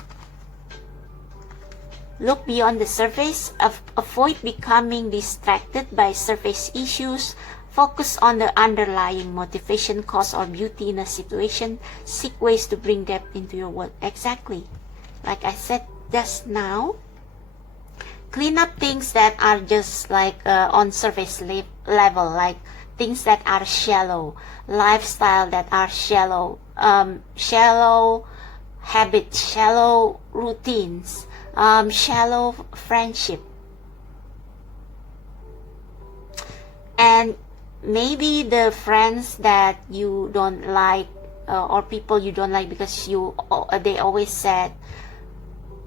Look beyond the surface. Avoid becoming distracted by surface issues. Focus on the underlying motivation, cause, or beauty in a situation. Seek ways to bring depth into your work. Exactly. Like I said just now, clean up things that are just like on surface level, like things that are shallow, lifestyle that are shallow, shallow habits, shallow routines, shallow friendship. And maybe the friends that you don't like, or people you don't like because they always said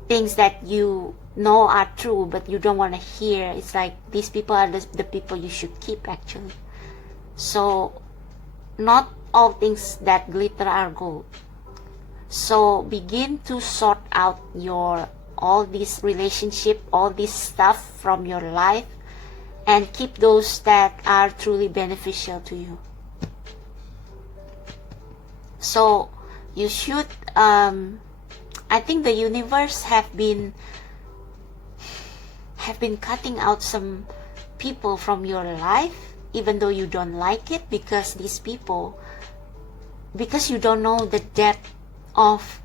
things that you know are true but you don't want to hear. It's like these people are the people you should keep, actually. So not all things that glitter are gold. So begin to sort out all this relationship, all this stuff from your life, and keep those that are truly beneficial to you. So you should, I think the universe have been cutting out some people from your life, even though you don't like it, because these people, because you don't know the depth of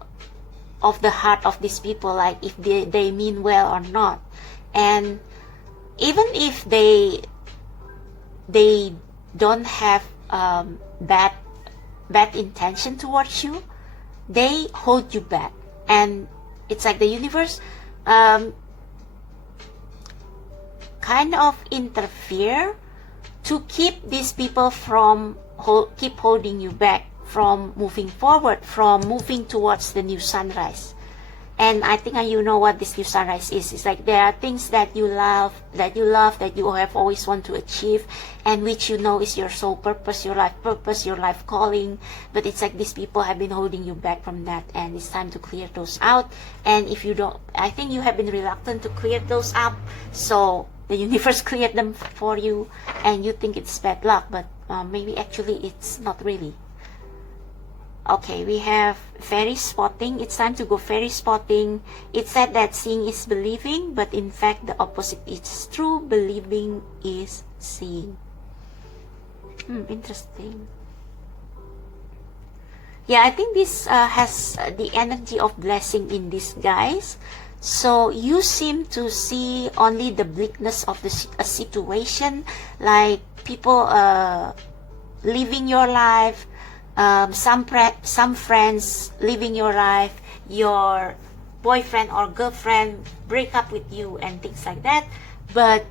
the heart of these people, like if they mean well or not. And even if they don't have bad intention towards you, they hold you back. And it's like the universe kind of interfere to keep these people from keep holding you back from moving forward, from moving towards the new sunrise. And I think you know what this new sunrise is. It's like there are things that you love, that you have always want to achieve, and which you know is your soul purpose, your life purpose, your life calling. But it's like these people have been holding you back from that, and it's time to clear those out. And if you don't, I think you have been reluctant to clear those up, so the universe cleared them for you, and you think it's bad luck, but maybe actually it's not really. Okay, we have fairy spotting. It's time to go fairy spotting. It said that seeing is believing, but in fact the opposite is true. Believing is seeing. Interesting. Yeah, I think this has the energy of blessing in disguise. So you seem to see only the bleakness of a situation, like people living your life, some friends living your life, your boyfriend or girlfriend break up with you and things like that. But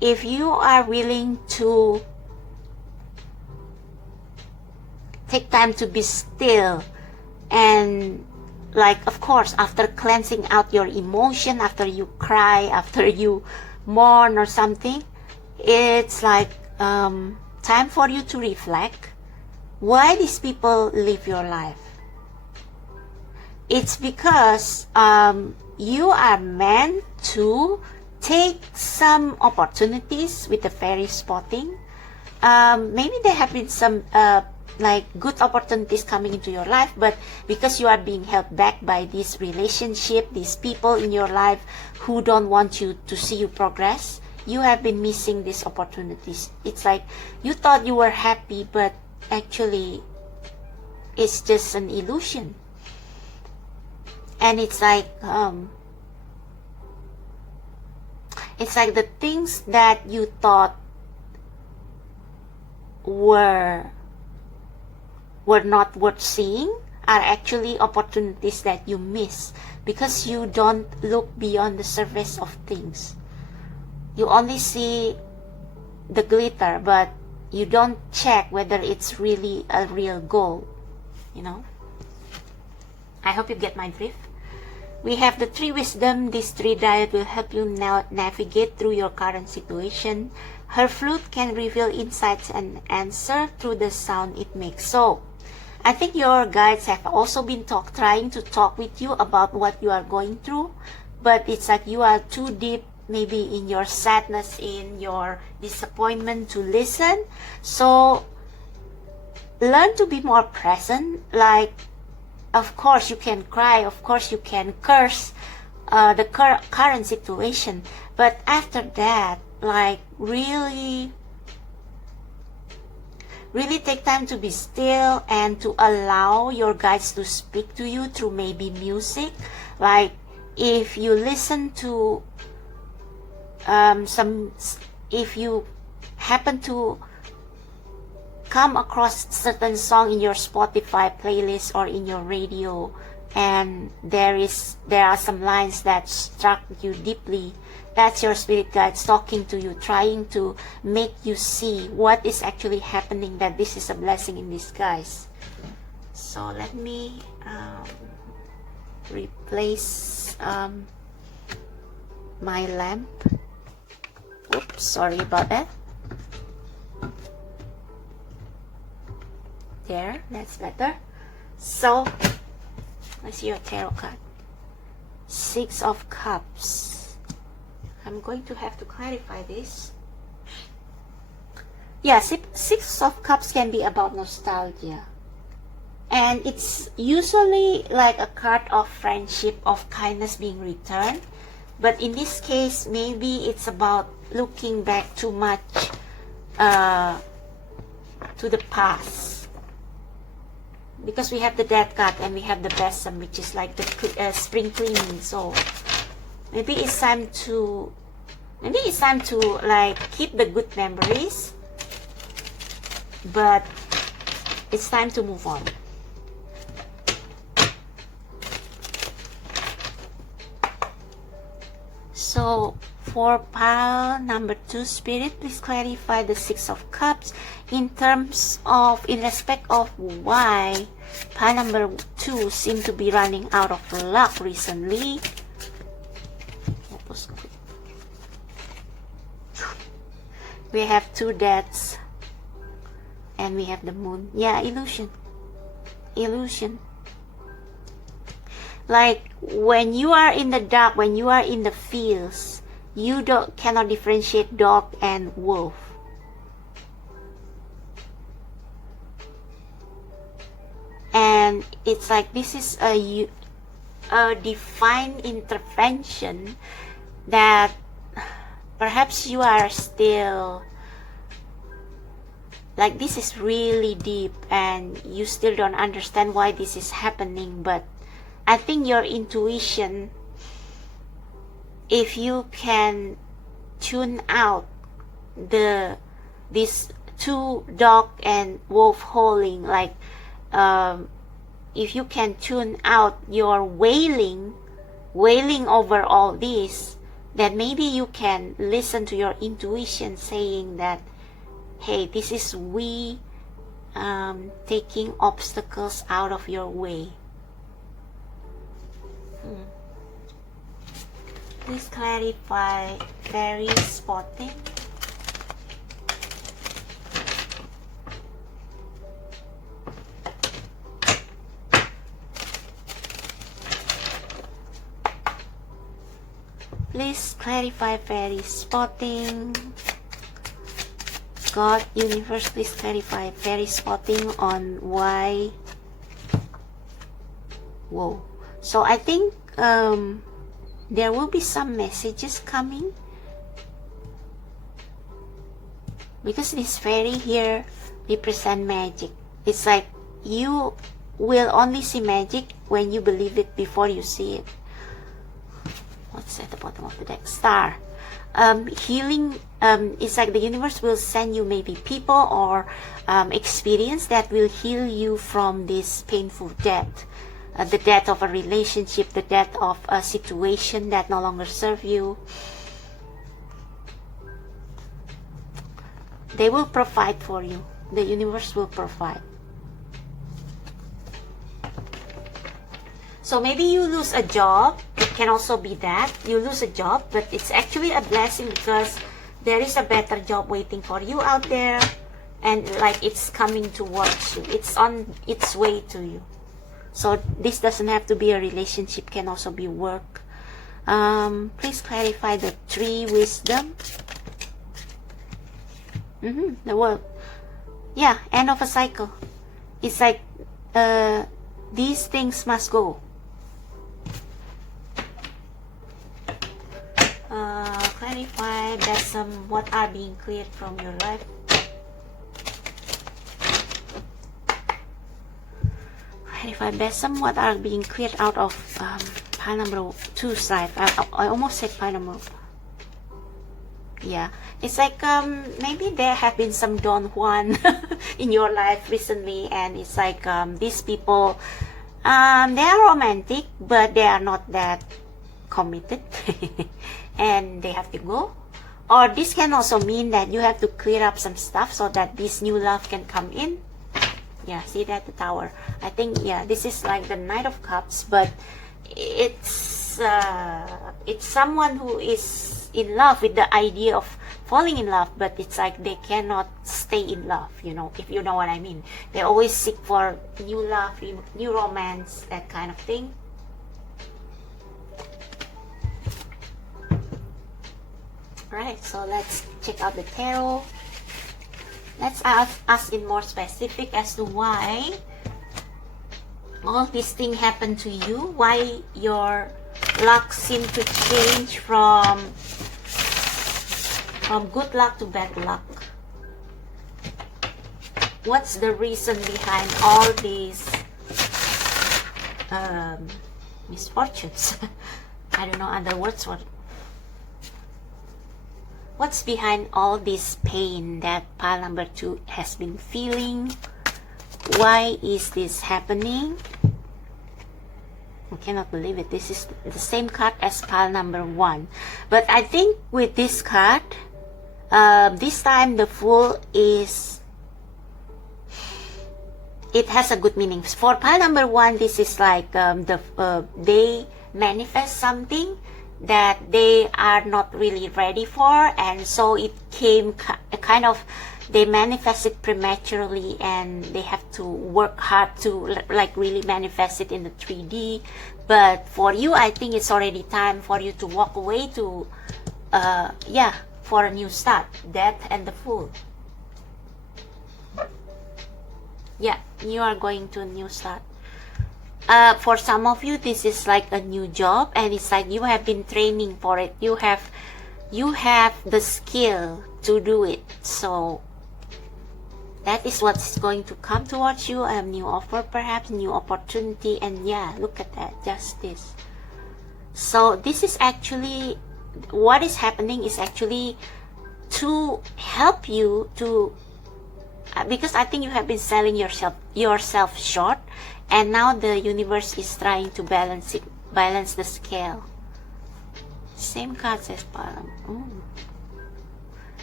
if you are willing to take time to be still, and like, of course, after cleansing out your emotion, after you cry, after you mourn or something, it's like time for you to reflect why these people live your life. It's because you are meant to take some opportunities with the fairy spotting. Maybe there have been some like good opportunities coming into your life, but because you are being held back by this relationship, these people in your life who don't want you to see you progress, you have been missing these opportunities. It's like you thought you were happy, but actually it's just an illusion. And it's like the things that you thought were not worth seeing are actually opportunities that you miss because you don't look beyond the surface of things. You only see the glitter, but you don't check whether it's really a real goal, you know. I hope you get my drift. We have the 3 wisdom. This 3 diet will help you now navigate through your current situation. Her flute can reveal insights and answer through the sound it makes. So I think your guides have also been trying to talk with you about what you are going through, but it's like you are too deep maybe in your sadness, in your disappointment to listen. So learn to be more present. Like, of course you can cry, of course you can curse the current situation, but after that, like, really take time to be still and to allow your guides to speak to you through maybe music. Like, if you listen to if you happen to come across certain song in your Spotify playlist or in your radio, and there are some lines that struck you deeply, that's your spirit guides talking to you, trying to make you see what is actually happening, that this is a blessing in disguise. So let me replace my lamp. Oops, sorry about that. There, that's better. So let's see your tarot card. 6 of Cups. I'm going to have to clarify this. Yeah, 6 of Cups can be about nostalgia. And it's usually like a card of friendship, of kindness being returned. But in this case, maybe it's about looking back too much to the past. Because we have the Death card and we have the Besom, which is like the spring cleaning. So maybe it's time to like keep the good memories, but it's time to move on. So for pile number 2, Spirit, please clarify the Six of Cups in respect of why pile number 2 seems to be running out of luck recently. We have 2 deaths and we have the Moon. Yeah, illusion. Like when you are in the dark, when you are in the fields, you cannot differentiate dog and wolf. And it's like this is a divine intervention that perhaps you are still like, this is really deep and you still don't understand why this is happening. But I think your intuition, if you can tune out these 2 dog and wolf howling, like if you can tune out your wailing over all this, then maybe you can listen to your intuition saying that, hey, this is we taking obstacles out of your way. Please clarify fairy spotting. Please clarify fairy spotting. God, universe, please clarify fairy spotting on why. Whoa. So I think there will be some messages coming, because this fairy here represent magic. It's like you will only see magic when you believe it before you see it. What's at the bottom of the deck? Star. Healing. It's like the universe will send you maybe people or experience that will heal you from this painful death. The death of a relationship, the death of a situation that no longer serves you. They will provide for you. The universe will provide. So maybe you lose a job. It can also be that you lose a job, but it's actually a blessing because there is a better job waiting for you out there, and like it's coming towards you. It's on its way to you. So this doesn't have to be a relationship, can also be work. Please clarify the 3 wisdom. The world. Yeah, end of a cycle. It's like these things must go. Clarify Besom, what are being cleared from your life. Clarify Besom, what are being cleared out of pile number 2 side. I almost said pile number. Yeah, it's like maybe there have been some Don Juan in your life recently, and it's like these people, they are romantic, but they are not that committed, and they have to go. Or this can also mean that you have to clear up some stuff so that this new love can come in. Yeah, see that, the Tower. I think, yeah, this is like the Knight of Cups, but it's someone who is in love with the idea of falling in love, but it's like they cannot stay in love, you know, if you know what I mean. They always seek for new love, new romance, that kind of thing. Right, so let's check out the tarot. Let's ask in more specific as to why all these things happen to you? Why your luck seems to change from good luck to bad luck? What's the reason behind all these misfortunes? I don't know other words for it. What's behind all this pain that pile number 2 has been feeling? Why is this happening? I cannot believe it. This is the same card as pile number 1. But I think with this card, this time the Fool is... it has a good meaning. For pile number 1, this is like they manifest something that they are not really ready for, and so it came kind of, they manifest it prematurely, and they have to work hard to like really manifest it in the 3D. But for you, I think it's already time for you to walk away to yeah, for a new start. Death and the Fool. Yeah, you are going to a new start. For some of you, this is like a new job, and it's like you have been training for it. You have the skill to do it. So that is what's going to come towards you. A new offer, perhaps new opportunity, and yeah, look at that, justice. So this is actually what is happening is actually to help you to, because I think you have been selling yourself short, and now the universe is trying to balance the scale. Same card says bottom.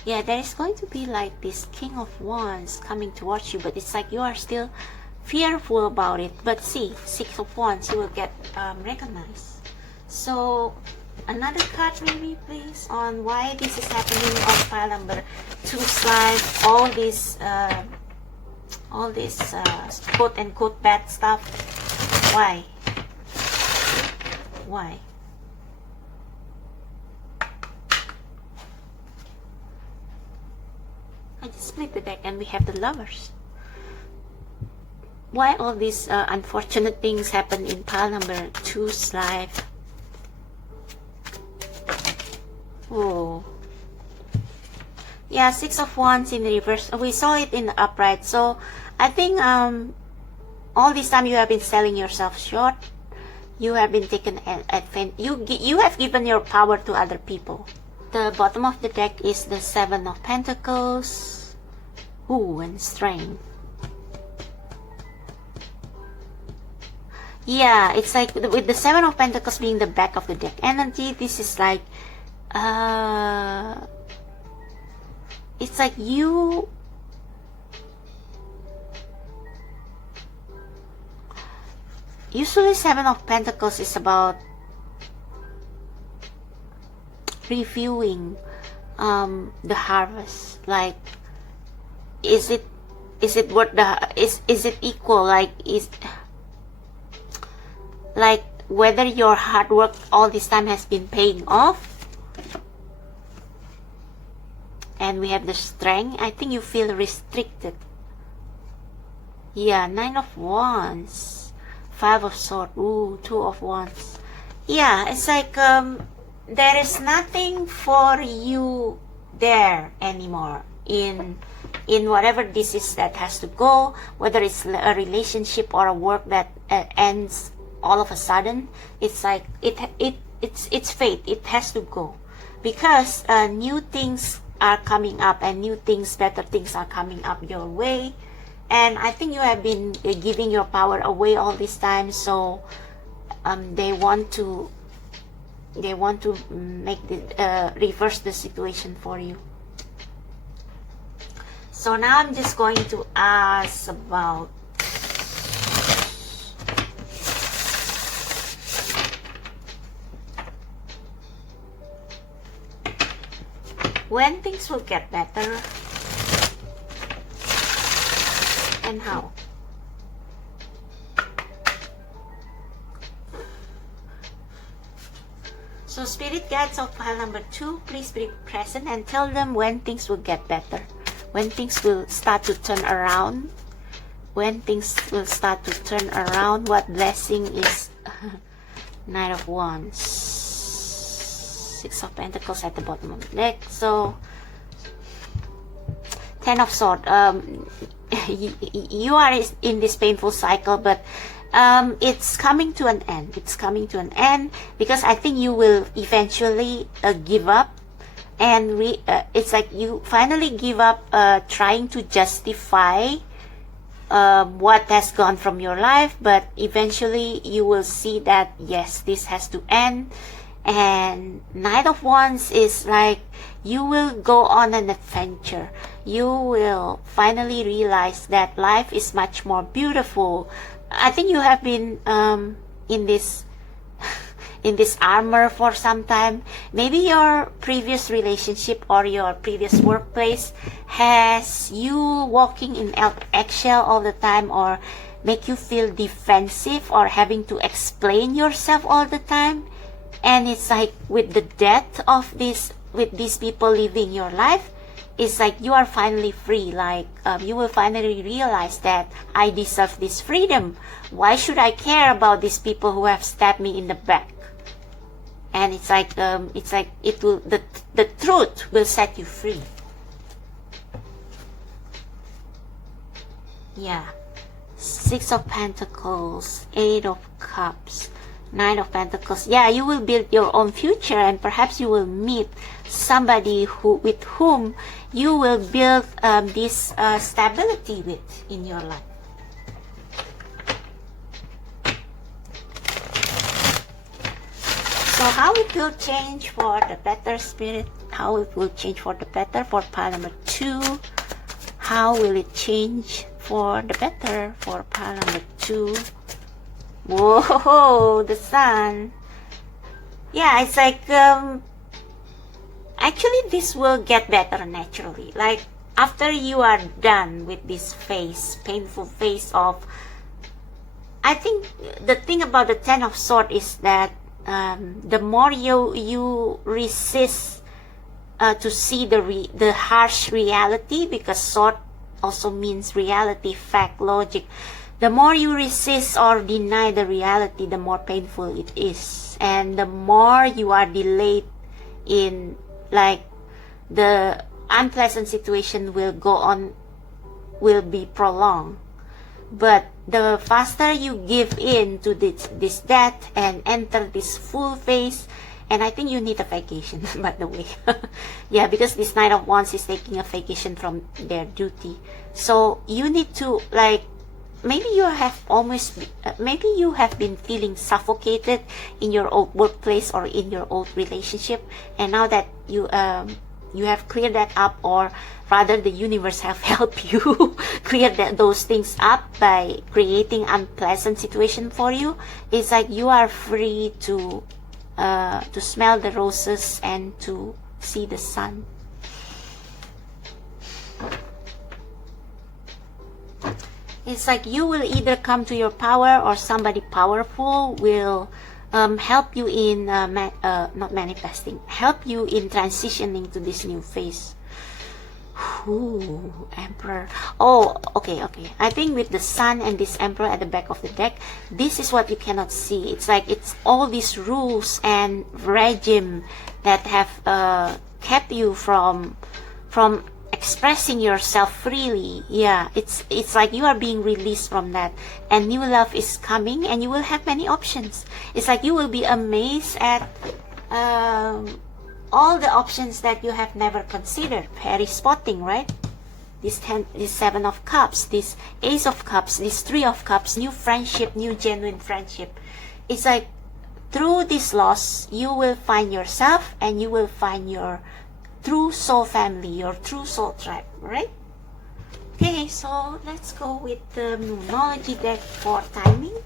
Yeah, there is going to be like this King of Wands coming towards you, but it's like you are still fearful about it. But see, 6 of Wands, you will get recognized. So another card maybe, please, on why this is happening on pile number 2's life. All this quote unquote bad stuff. Why? I just split the deck and we have the Lovers. Why all these unfortunate things happen in pile number 2's life? Oh, yeah, 6 of Wands in reverse. We saw it in the upright. So I think all this time you have been selling yourself short. You have been taken advantage. You have given your power to other people. The bottom of the deck is the 7 of Pentacles. Ooh, and Strength. Yeah, it's like with the 7 of Pentacles being the back of the deck energy, this is like it's like you usually 7 of Pentacles is about reviewing the harvest. Like, is it worth is it equal? Like, is like whether your hard work all this time has been paying off. And we have the Strength. I think you feel restricted. Yeah, 9 of Wands, 5 of Swords, ooh, 2 of Wands. Yeah, it's like there is nothing for you there anymore in whatever this is that has to go, whether it's a relationship or a work that ends all of a sudden. It's like it's fate. It has to go because new things are coming up, and new things, better things are coming up your way. And I think you have been giving your power away all this time, so they want to make the reverse the situation for you. So now I'm just going to ask about when things will get better and how. So spirit guides of pile number 2, please be present and tell them when things will get better, when things will start to turn around, when things will start to turn around. What blessing is Knight of Wands, Six of Pentacles at the bottom of the deck. So Ten of Swords. You are in this painful cycle, but it's coming to an end. It's coming to an end because I think you will eventually give up, and it's like you finally give up trying to justify what has gone from your life, but eventually you will see that yes, this has to end. And Knight of Wands is like you will go on an adventure. You will finally realize that life is much more beautiful. I think you have been in this armor for some time. Maybe your previous relationship or your previous workplace has you walking in eggshell all the time, or make you feel defensive or having to explain yourself all the time. And it's like with the death of with these people living your life, it's like you are finally free. Like you will finally realize that I deserve this freedom. Why should I care about these people who have stabbed me in the back? And it's like it will, the truth will set you free. Yeah. Six of Pentacles, Eight of Cups, Nine of Pentacles. Yeah, you will build your own future, and perhaps you will meet somebody with whom you will build this stability with in your life. So how it will change for the better, Spirit? How it will change for the better for pile number 2? How will it change for the better for pile number 2? Whoa, the Sun. Yeah, it's like actually this will get better naturally. Like after you are done with this phase, painful phase of, I think the thing about the Ten of Swords is that the more you resist to see the harsh reality, because sword also means reality, fact, logic. The more you resist or deny the reality, the more painful it is, and the more you are delayed in, like, the unpleasant situation will go on, will be prolonged. But the faster you give in to this death and enter this full phase, and I think you need a vacation, by the way. Yeah, because this Knight of Wands is taking a vacation from their duty. So you need to, like, maybe you have maybe you have been feeling suffocated in your old workplace or in your old relationship, and now that you have cleared that up, or rather the universe have helped you clear those things up by creating unpleasant situation for you. It's like you are free to smell the roses and to see the sun. It's like you will either come to your power, or somebody powerful will help you in not manifesting, help you in transitioning to this new phase. Ooh, Emperor. Oh, okay. I think with the Sun and this Emperor at the back of the deck, this is what you cannot see. It's like it's all these rules and regime that have kept you from expressing yourself freely. Yeah, it's like you are being released from that, and new love is coming, and you will have many options. It's like you will be amazed at all the options that you have never considered. Very spotting, right? This Seven of Cups, this Ace of Cups, this Three of Cups, new friendship, new genuine friendship. It's like through this loss, you will find yourself, and you will find your true soul family, your true soul tribe, right? Okay, so let's go with the Moonology deck for timing.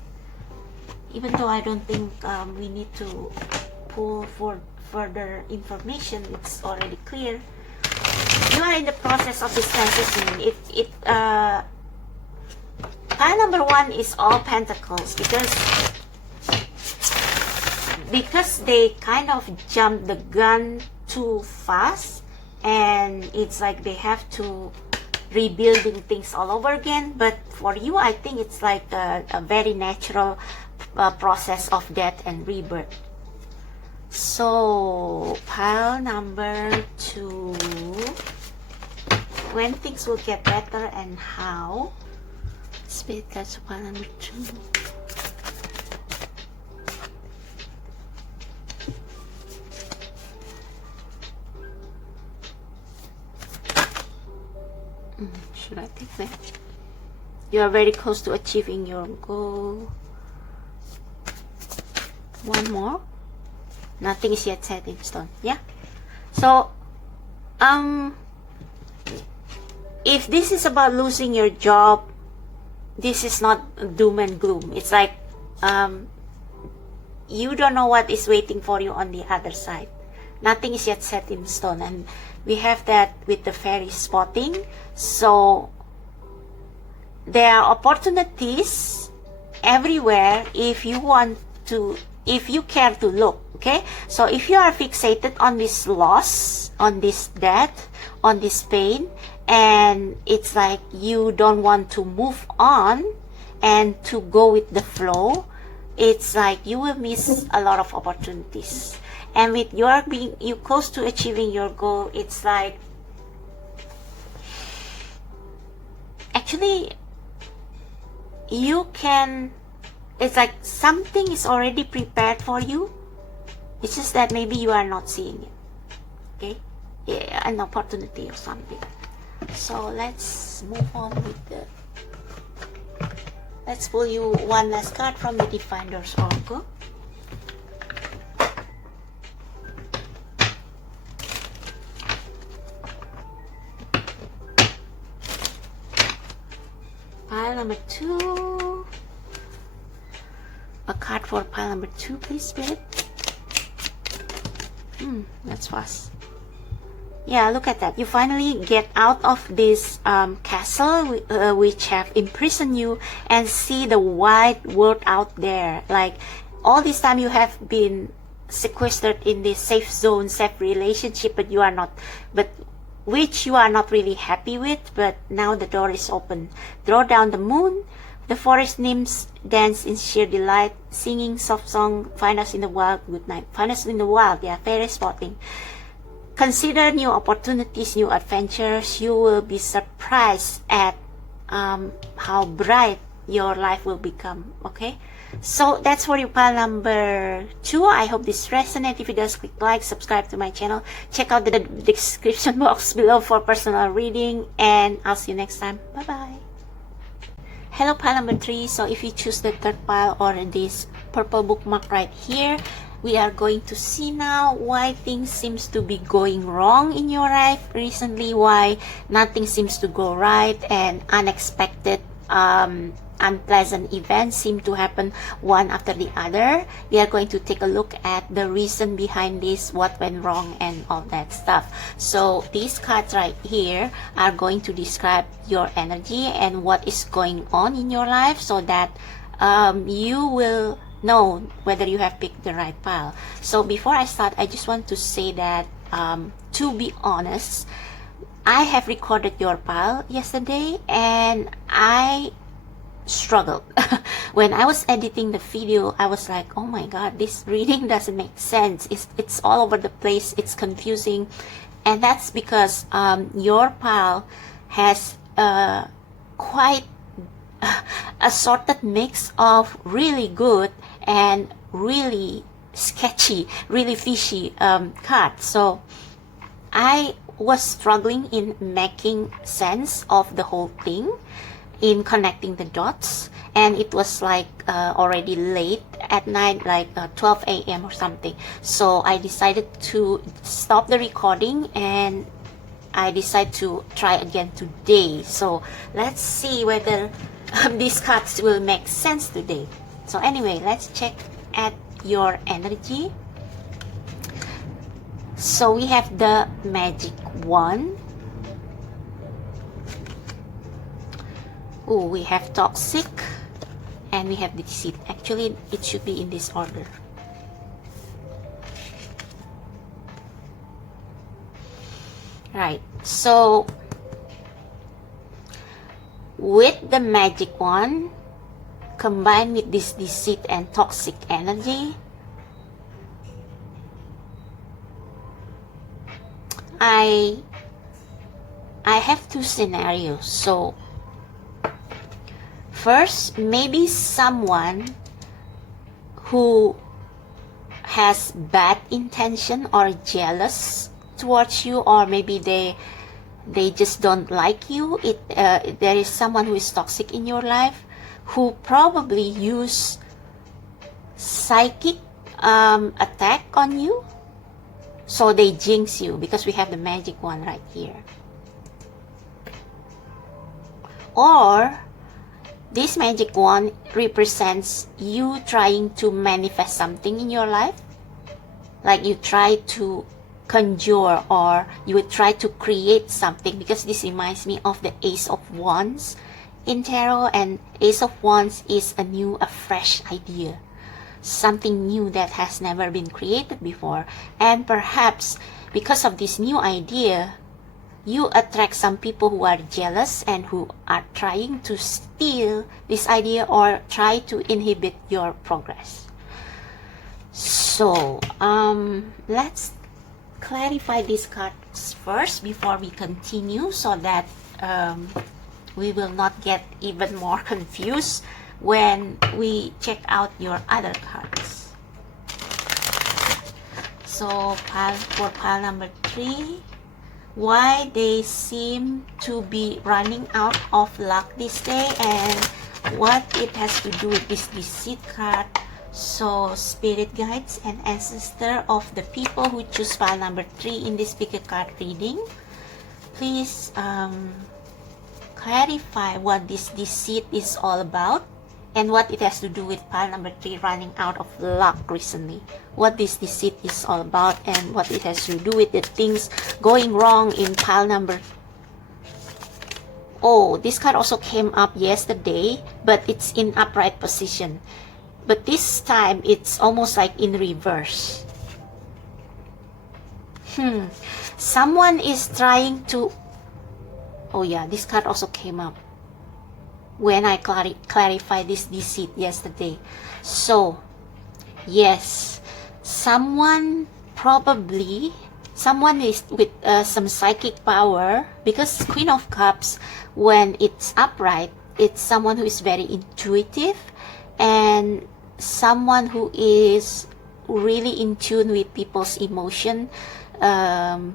Even though I don't think we need to pull for further information, it's already clear. You are in the process of this transition. Pile number 1 is all Pentacles, because they kind of jumped the gun too fast, and it's like they have to rebuilding things all over again. But for you, I think it's like a very natural process of death and rebirth. So pile number 2, when things will get better and how. Spirit cards, pile number 2. Should I take that? You are very close to achieving your goal. One more. Nothing is yet set in stone. Yeah. So, if this is about losing your job, this is not doom and gloom. It's like, you don't know what is waiting for you on the other side. Nothing is yet set in stone, and we have that with the fairy spotting. So there are opportunities everywhere if you want to, if you care to look. Okay, so if you are fixated on this loss, on this death, on this pain, and it's like you don't want to move on and to go with the flow, it's like you will miss a lot of opportunities. And with your being you close to achieving your goal, it's like actually you can, it's like something is already prepared for you. It's just that maybe you are not seeing it. Okay, yeah, an opportunity or something. So let's move on with the, let's pull you one last card from the Diviner's Oracle. Pile number 2. A card for pile number 2, please, Spirit. That's fast. Yeah, look at that. You finally get out of this castle which have imprisoned you and see the wide world out there. Like all this time you have been sequestered in this safe zone, safe relationship, but you are not, but which you are not really happy with. But now the door is open. Draw down the moon. The forest nymphs dance in sheer delight, singing soft song. Find us in the wild. Good night. Find us in the wild. Yeah, fairy spotting. Consider new opportunities, new adventures. You will be surprised at how bright your life will become. Okay, so that's for you, pile number 2. I hope this resonates. If it does, click like, subscribe to my channel, check out the description box below for personal reading, and I'll see you next time. Bye bye. Hello, pile number 3. So if you choose the third pile or this purple bookmark right here, we are going to see now why things seems to be going wrong in your life recently, why nothing seems to go right, and unexpected unpleasant events seem to happen one after the other. We are going to take a look at the reason behind this, what went wrong, and all that stuff. So these cards right here are going to describe your energy and what is going on in your life, so that you will know whether you have picked the right pile. So before I start, I just want to say that to be honest, I have recorded your pile yesterday and I struggled. When I was editing the video, I was like, oh my god, this reading doesn't make sense. It's all over the place, it's confusing. And that's because your pile has quite a sorted mix of really good and really sketchy, really fishy cards. So I was struggling in making sense of the whole thing, in connecting the dots, and it was like already late at night, like 12 a.m. or something. So I decided to stop the recording and I decided to try again today. So let's see whether these cards will make sense today. So anyway, let's check at your energy. So we have the magic wand. Oh, we have toxic and we have the deceit. Actually, it should be in this order. Right, so with the magic wand combined with this deceit and toxic energy, I have two scenarios. So first, maybe someone who has bad intention or jealous towards you, or maybe they just don't like you. There is someone who is toxic in your life who probably use psychic attack on you, so they jinx you, because we have the magic one right here. Or this magic wand represents you trying to manifest something in your life, like you try to conjure, or you would try to create something, because this reminds me of the Ace of Wands in tarot, and Ace of Wands is a fresh idea, something new that has never been created before. And perhaps because of this new idea, you attract some people who are jealous and who are trying to steal this idea or try to inhibit your progress. So let's clarify these cards first before we continue, so that we will not get even more confused when we check out your other cards. So for pile number 3, why they seem to be running out of luck this day, and what it has to do with this deceit card. So spirit guides and ancestor of the people who choose pile number 3 in this pick a card reading, please clarify what this deceit is all about, and what it has to do with pile number 3 running out of luck recently. What this deceit is all about, and what it has to do with the things going wrong in pile number. Oh, this card also came up yesterday, but it's in upright position. But this time it's almost like in reverse. Someone is trying to. Oh yeah, this card also came up when I clarified this deceit yesterday. So yes, someone is with some psychic power, because Queen of Cups, when it's upright, it's someone who is very intuitive and someone who is really in tune with people's emotion, and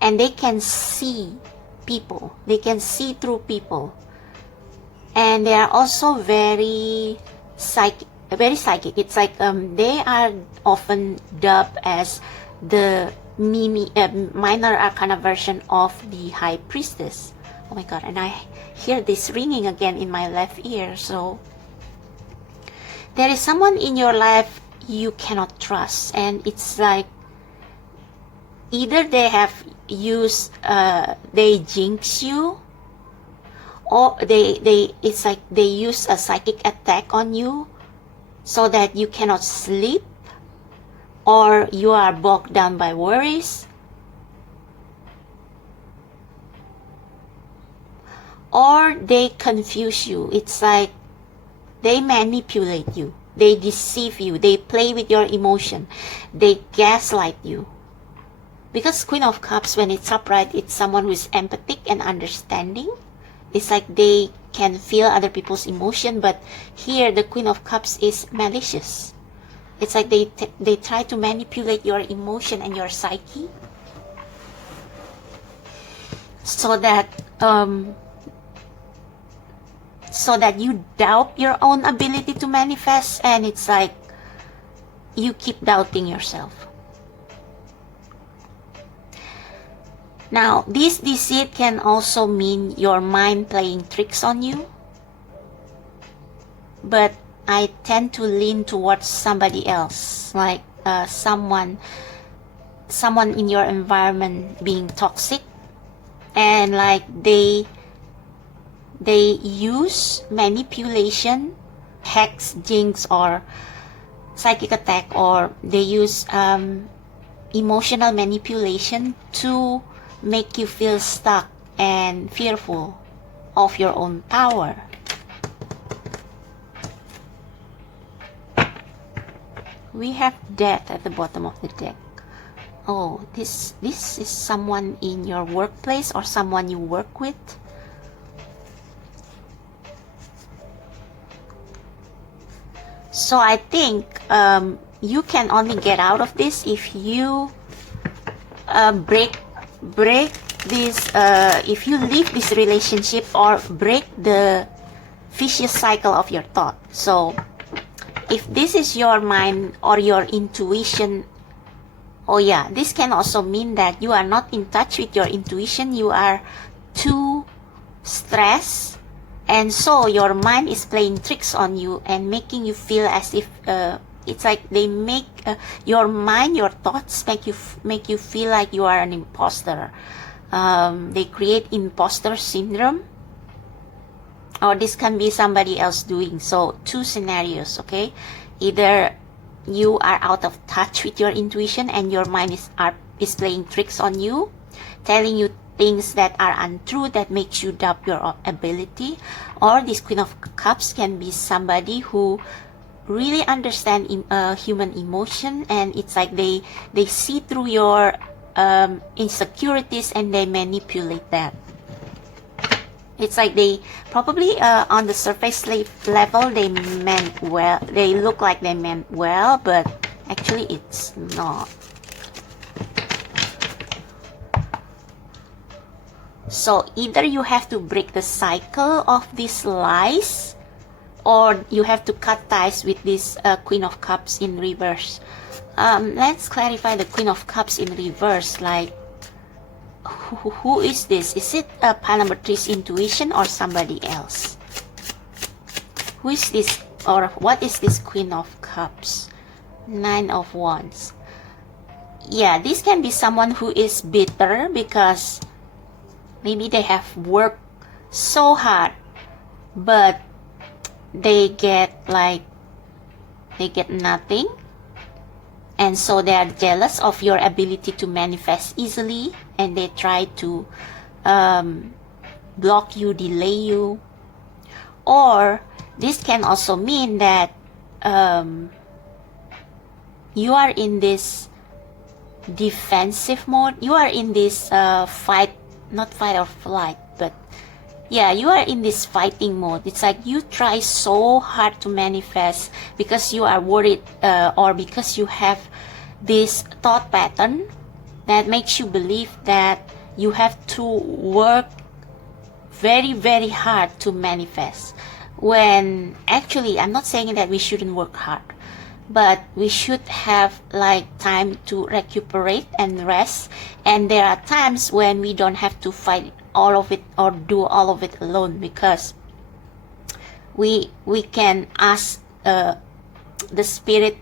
they can see people, they can see through people, and they are also very psychic. It's like they are often dubbed as the minor arcana version of the High Priestess. Oh my god, and I hear this ringing again in my left ear. So there is someone in your life you cannot trust, and it's like either they have used they jinx you, or it's like they use a psychic attack on you so that you cannot sleep, or you are bogged down by worries, or they confuse you. It's like they manipulate you, they deceive you, they play with your emotion, they gaslight you. Because Queen of Cups, when it's upright, it's someone who is empathic and understanding. It's like they can feel other people's emotion, but here the Queen of Cups is malicious. It's like they try to manipulate your emotion and your psyche, so that you doubt your own ability to manifest, and it's like you keep doubting yourself. Now, this deceit can also mean your mind playing tricks on you, but I tend to lean towards somebody else, like someone in your environment being toxic, and like they use manipulation, hex, jinx, or psychic attack, or they use emotional manipulation to make you feel stuck and fearful of your own power. We have death at the bottom of the deck. Oh, this is someone in your workplace or someone you work with. So I think you can only get out of this if you break this, if you leave this relationship or break the vicious cycle of your thought. So if this is your mind or your intuition, oh yeah, this can also mean that you are not in touch with your intuition. You are too stressed, and so your mind is playing tricks on you and making you feel as if it's like they make your mind, your thoughts make you feel like you are an imposter. They create imposter syndrome, or this can be somebody else doing. So two scenarios, okay? Either you are out of touch with your intuition and your mind is playing tricks on you, telling you things that are untrue, that makes you doubt your ability. Or this Queen of Cups can be somebody who really understand human emotion, and it's like they see through your insecurities and they manipulate them. It's like they probably on the surface level they meant well, they look like they meant well, but actually it's not. So either you have to break the cycle of these lies, or you have to cut ties with this Queen of Cups in reverse. Let's clarify the Queen of Cups in reverse. Like, who is this? Is it a pile number 3's intuition or somebody else? Who is this, or what is this Queen of Cups? 9 of Wands. Yeah, this can be someone who is bitter because maybe they have worked so hard, but they get nothing, and so they are jealous of your ability to manifest easily, and they try to block you, delay you. Or this can also mean that you are in this defensive mode. You are in this fight, not fight or flight, but yeah, you are in this fighting mode. It's like you try so hard to manifest because you are worried, or because you have this thought pattern that makes you believe that you have to work very, very hard to manifest. When actually, I'm not saying that we shouldn't work hard, but we should have like time to recuperate and rest. And there are times when we don't have to fight all of it or do all of it alone, because we can ask the spirit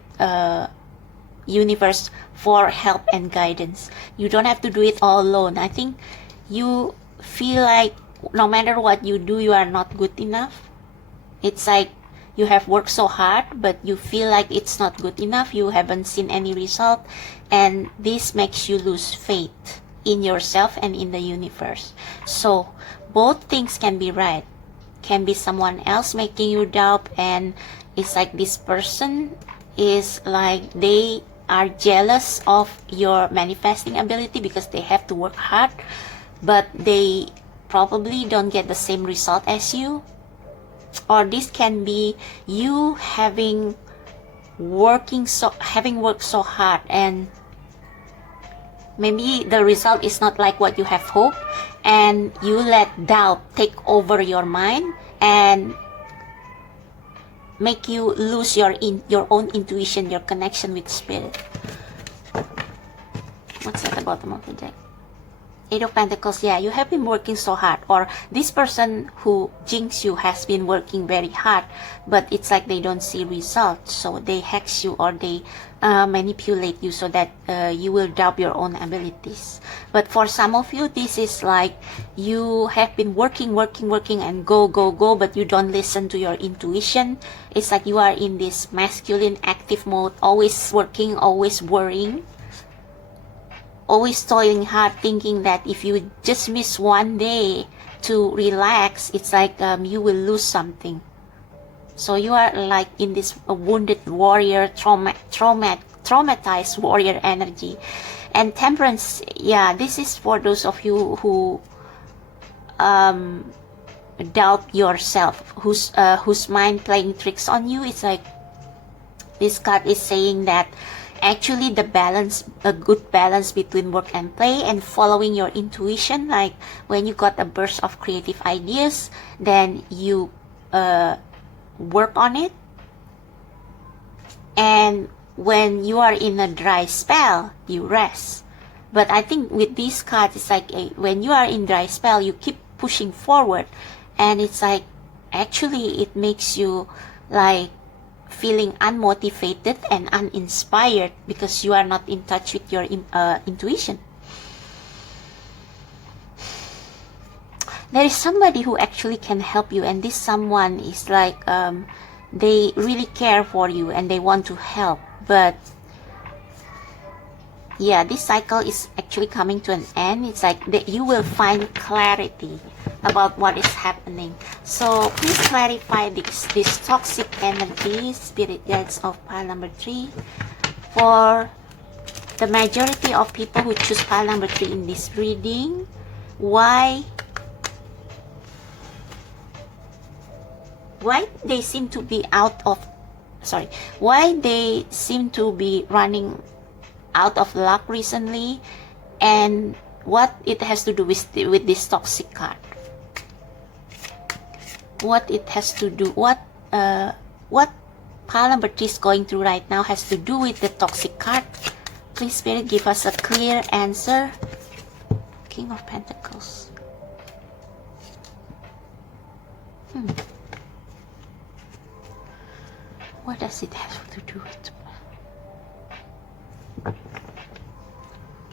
universe for help and guidance. You don't have to do it all alone. I think you feel like no matter what you do, you are not good enough. It's like you have worked so hard, but you feel like it's not good enough. You haven't seen any result, and this makes you lose faith in yourself and in the universe. So both things can be right. Can be someone else making you doubt, and it's like this person is like they are jealous of your manifesting ability because they have to work hard, but they probably don't get the same result as you. Or this can be you having worked so hard, and maybe the result is not like what you have hoped, and you let doubt take over your mind and make you lose your own intuition, your connection with spirit. What's at the bottom of the deck? 8 of Pentacles. Yeah, you have been working so hard, or this person who jinxed you has been working very hard, but it's like they don't see results, so they hex you or they manipulate you so that you will doubt your own abilities. But for some of you, this is like you have been working and go, but you don't listen to your intuition. It's like you are in this masculine active mode, always working, always worrying, always toiling hard, thinking that if you just miss one day to relax, it's like you will lose something. So you are like in this wounded warrior, traumatized warrior energy. And Temperance, yeah, this is for those of you who doubt yourself, whose mind playing tricks on you. It's like this card is saying that actually the balance, a good balance between work and play, and following your intuition. Like when you got a burst of creative ideas, then you work on it, and when you are in a dry spell, you rest. But I think with this card, it's like when you are in dry spell, you keep pushing forward, and it's like actually it makes you like feeling unmotivated and uninspired because you are not in touch with your intuition. There is somebody who actually can help you, and this someone is like they really care for you and they want to help. But yeah, this cycle is actually coming to an end. It's like that you will find clarity about what is happening. So please clarify this toxic energy, spirit guides of pile number 3. For the majority of people who choose pile number 3 in this reading, why they seem to be why they seem to be running out of luck recently, and what it has to do with this toxic card. What it has to do, what pile number 3 is going through right now has to do with the toxic card. Please Spirit, give us a clear answer. King of Pentacles. What does it have to do with?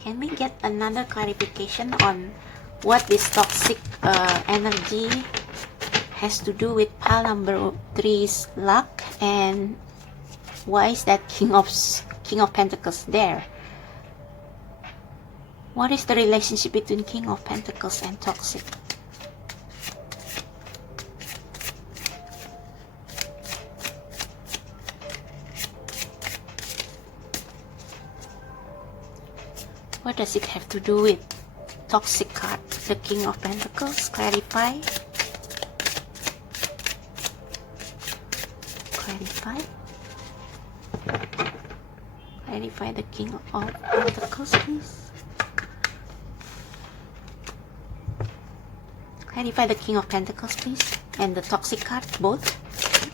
Can we get another clarification on what this toxic energy has to do with pile number 3's luck, and why is that King of Pentacles there? What is the relationship between King of Pentacles and toxic? What does it have to do with toxic card, the King of Pentacles? Clarify. Clarify the King of Pentacles, please. Clarify the King of Pentacles, please, and the toxic card, both.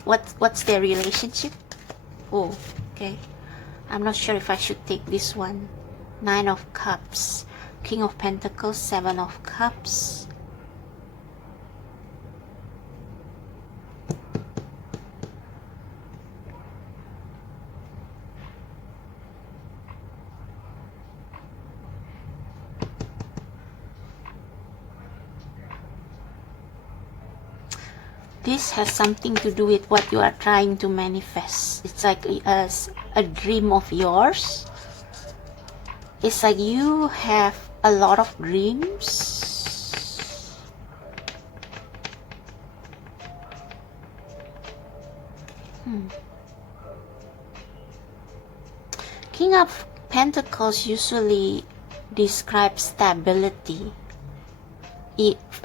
What's their relationship? Oh, okay. I'm not sure if I should take this one. 9 of Cups, King of Pentacles, 7 of Cups. This has something to do with what you are trying to manifest. It's like a dream of yours. It's like you have a lot of dreams. King of Pentacles usually describes stability,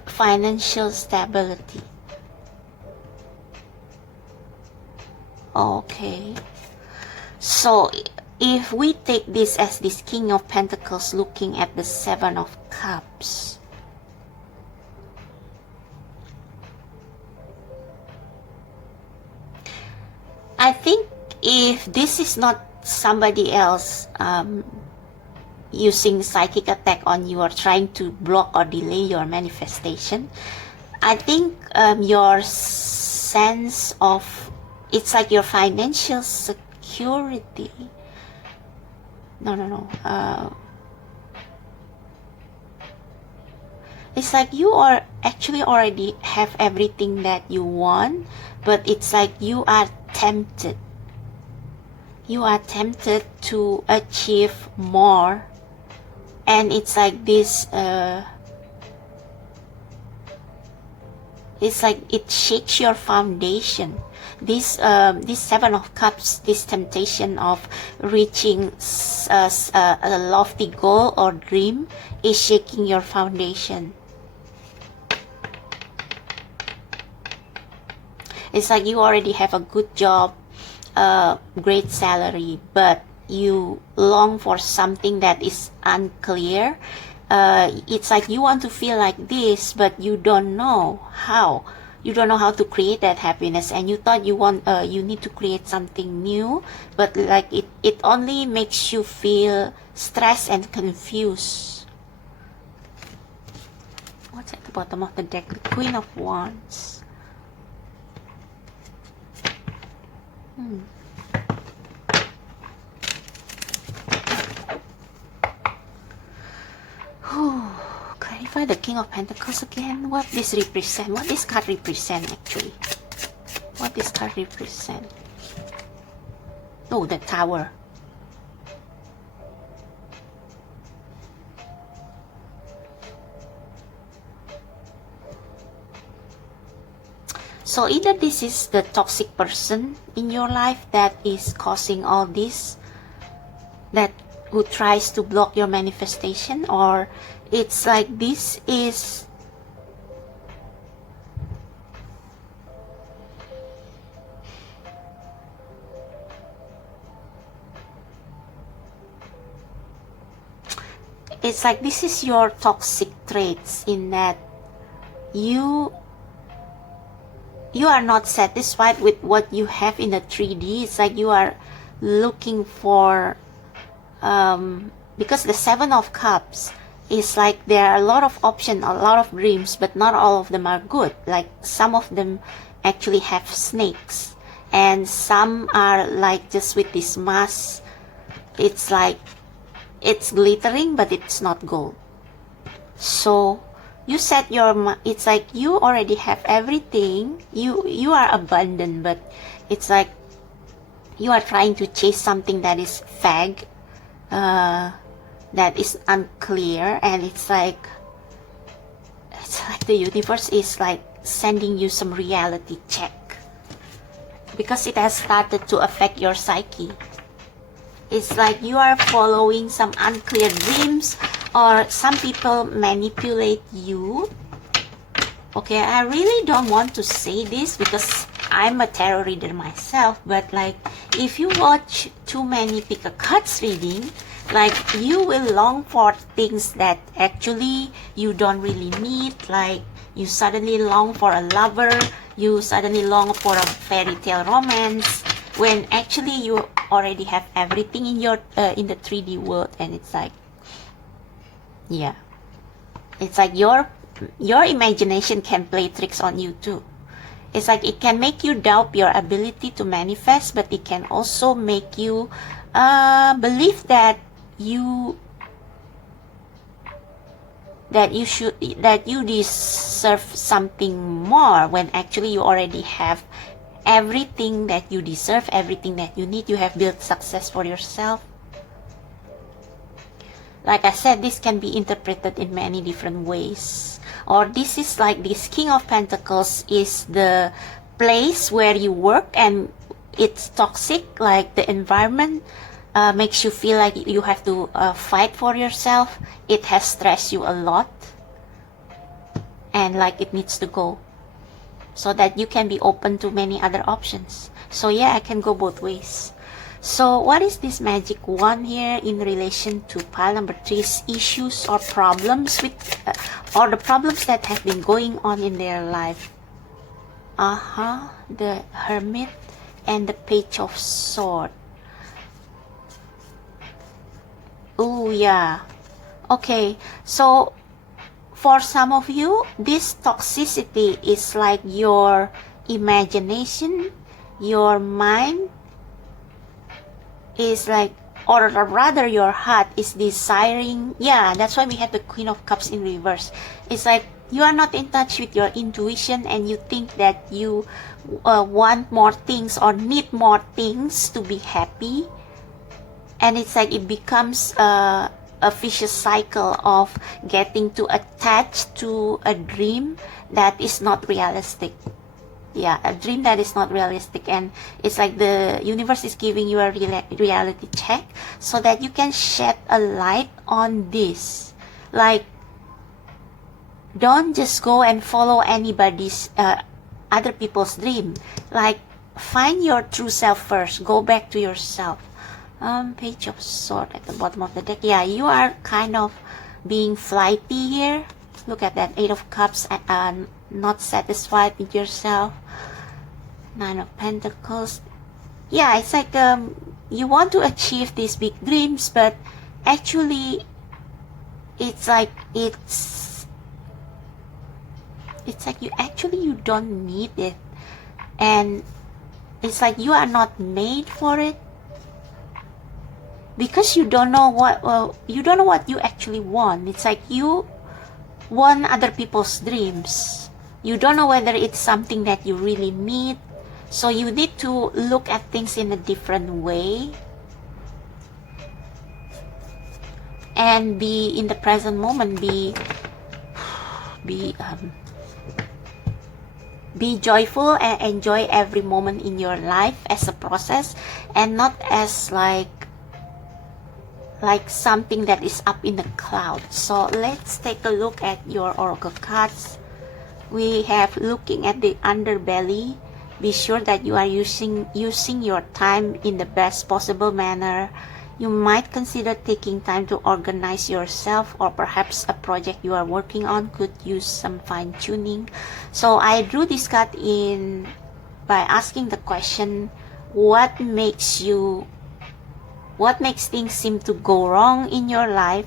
financial stability. Okay, so if we take this as this King of Pentacles looking at the 7 of Cups, I think if this is not somebody else using psychic attack on you or trying to block or delay your manifestation, I think your sense of, it's like your financial security. No. It's like you are actually already have everything that you want, but it's like you are tempted. You are tempted to achieve more, and it's like this It's like it shakes your foundation. This Seven of Cups, this temptation of reaching a lofty goal or dream is shaking your foundation. It's like you already have a good job, great salary, but you long for something that is unclear. It's like you want to feel like this, but you don't know how. You don't know how to create that happiness, and you thought you need to create something new, but like it only makes you feel stressed and confused. What's at the bottom of the deck? The Queen of Wands. Clarify the King of Pentacles again. What this represent? What this card represent actually? What this card represent? Oh, the Tower. So either this is the toxic person in your life that is causing all this, that who tries to block your manifestation, or it's like this is your toxic traits, in that you are not satisfied with what you have in the 3D. It's like you are looking for because the Seven of Cups is like there are a lot of options, a lot of dreams, but not all of them are good. Like some of them actually have snakes, and some are like just with this mask. It's like it's glittering, but it's not gold. So you set your, it's like you already have everything, you are abundant, but it's like you are trying to chase something that is vague, that is unclear, and it's like the universe is like sending you some reality check, because it has started to affect your psyche. It's like you are following some unclear dreams, or some people manipulate you. Okay, I really don't want to say this because I'm a tarot reader myself, but like if you watch too many pick a cards reading, like you will long for things that actually you don't really need. Like you suddenly long for a lover, you suddenly long for a fairy tale romance, when actually you already have everything in your in the 3D world. And it's like, yeah, it's like your imagination can play tricks on you too. It's like it can make you doubt your ability to manifest, but it can also make you believe that you deserve something more, when actually you already have everything that you deserve, everything that you need. You have built success for yourself. Like I said, this can be interpreted in many different ways. Or this is like this King of Pentacles is the place where you work and it's toxic, like the environment makes you feel like you have to fight for yourself. It has stressed you a lot, and like it needs to go, so that you can be open to many other options. So yeah, I can go both ways. So what is this magic wand here in relation to pile number 3's issues or problems with or the problems that have been going on in their life? The Hermit and the Page of Swords. Oh yeah. Okay, so for some of you, this toxicity is like your imagination, your mind is like, or rather your heart is desiring. Yeah, that's why we have the Queen of Cups in reverse. It's like you are not in touch with your intuition, and you think that you want more things or need more things to be happy. And it's like it becomes a a vicious cycle of getting too attached to a dream that is not realistic. Yeah, a dream that is not realistic, and it's like the universe is giving you a reality check so that you can shed a light on this. Like, don't just go and follow anybody's other people's dream. Like, find your true self first. Go back to yourself. Page of Swords at the bottom of the deck. Yeah, you are kind of being flighty here. Look at that, 8 of Cups, not satisfied with yourself. 9 of Pentacles. Yeah, it's like you want to achieve these big dreams, but actually it's like it's like you don't need it, and it's like you are not made for it because you don't know what you actually want. It's like you want other people's dreams. You don't know whether it's something that you really need, so you need to look at things in a different way and be in the present moment. Be joyful and enjoy every moment in your life as a process, and not as like something that is up in the clouds. So let's take a look at your oracle cards. We have looking at the underbelly. Be sure that you are using your time in the best possible manner. You might consider taking time to organize yourself, or perhaps a project you are working on could use some fine-tuning. So I drew this card in by asking the question, what makes things seem to go wrong in your life?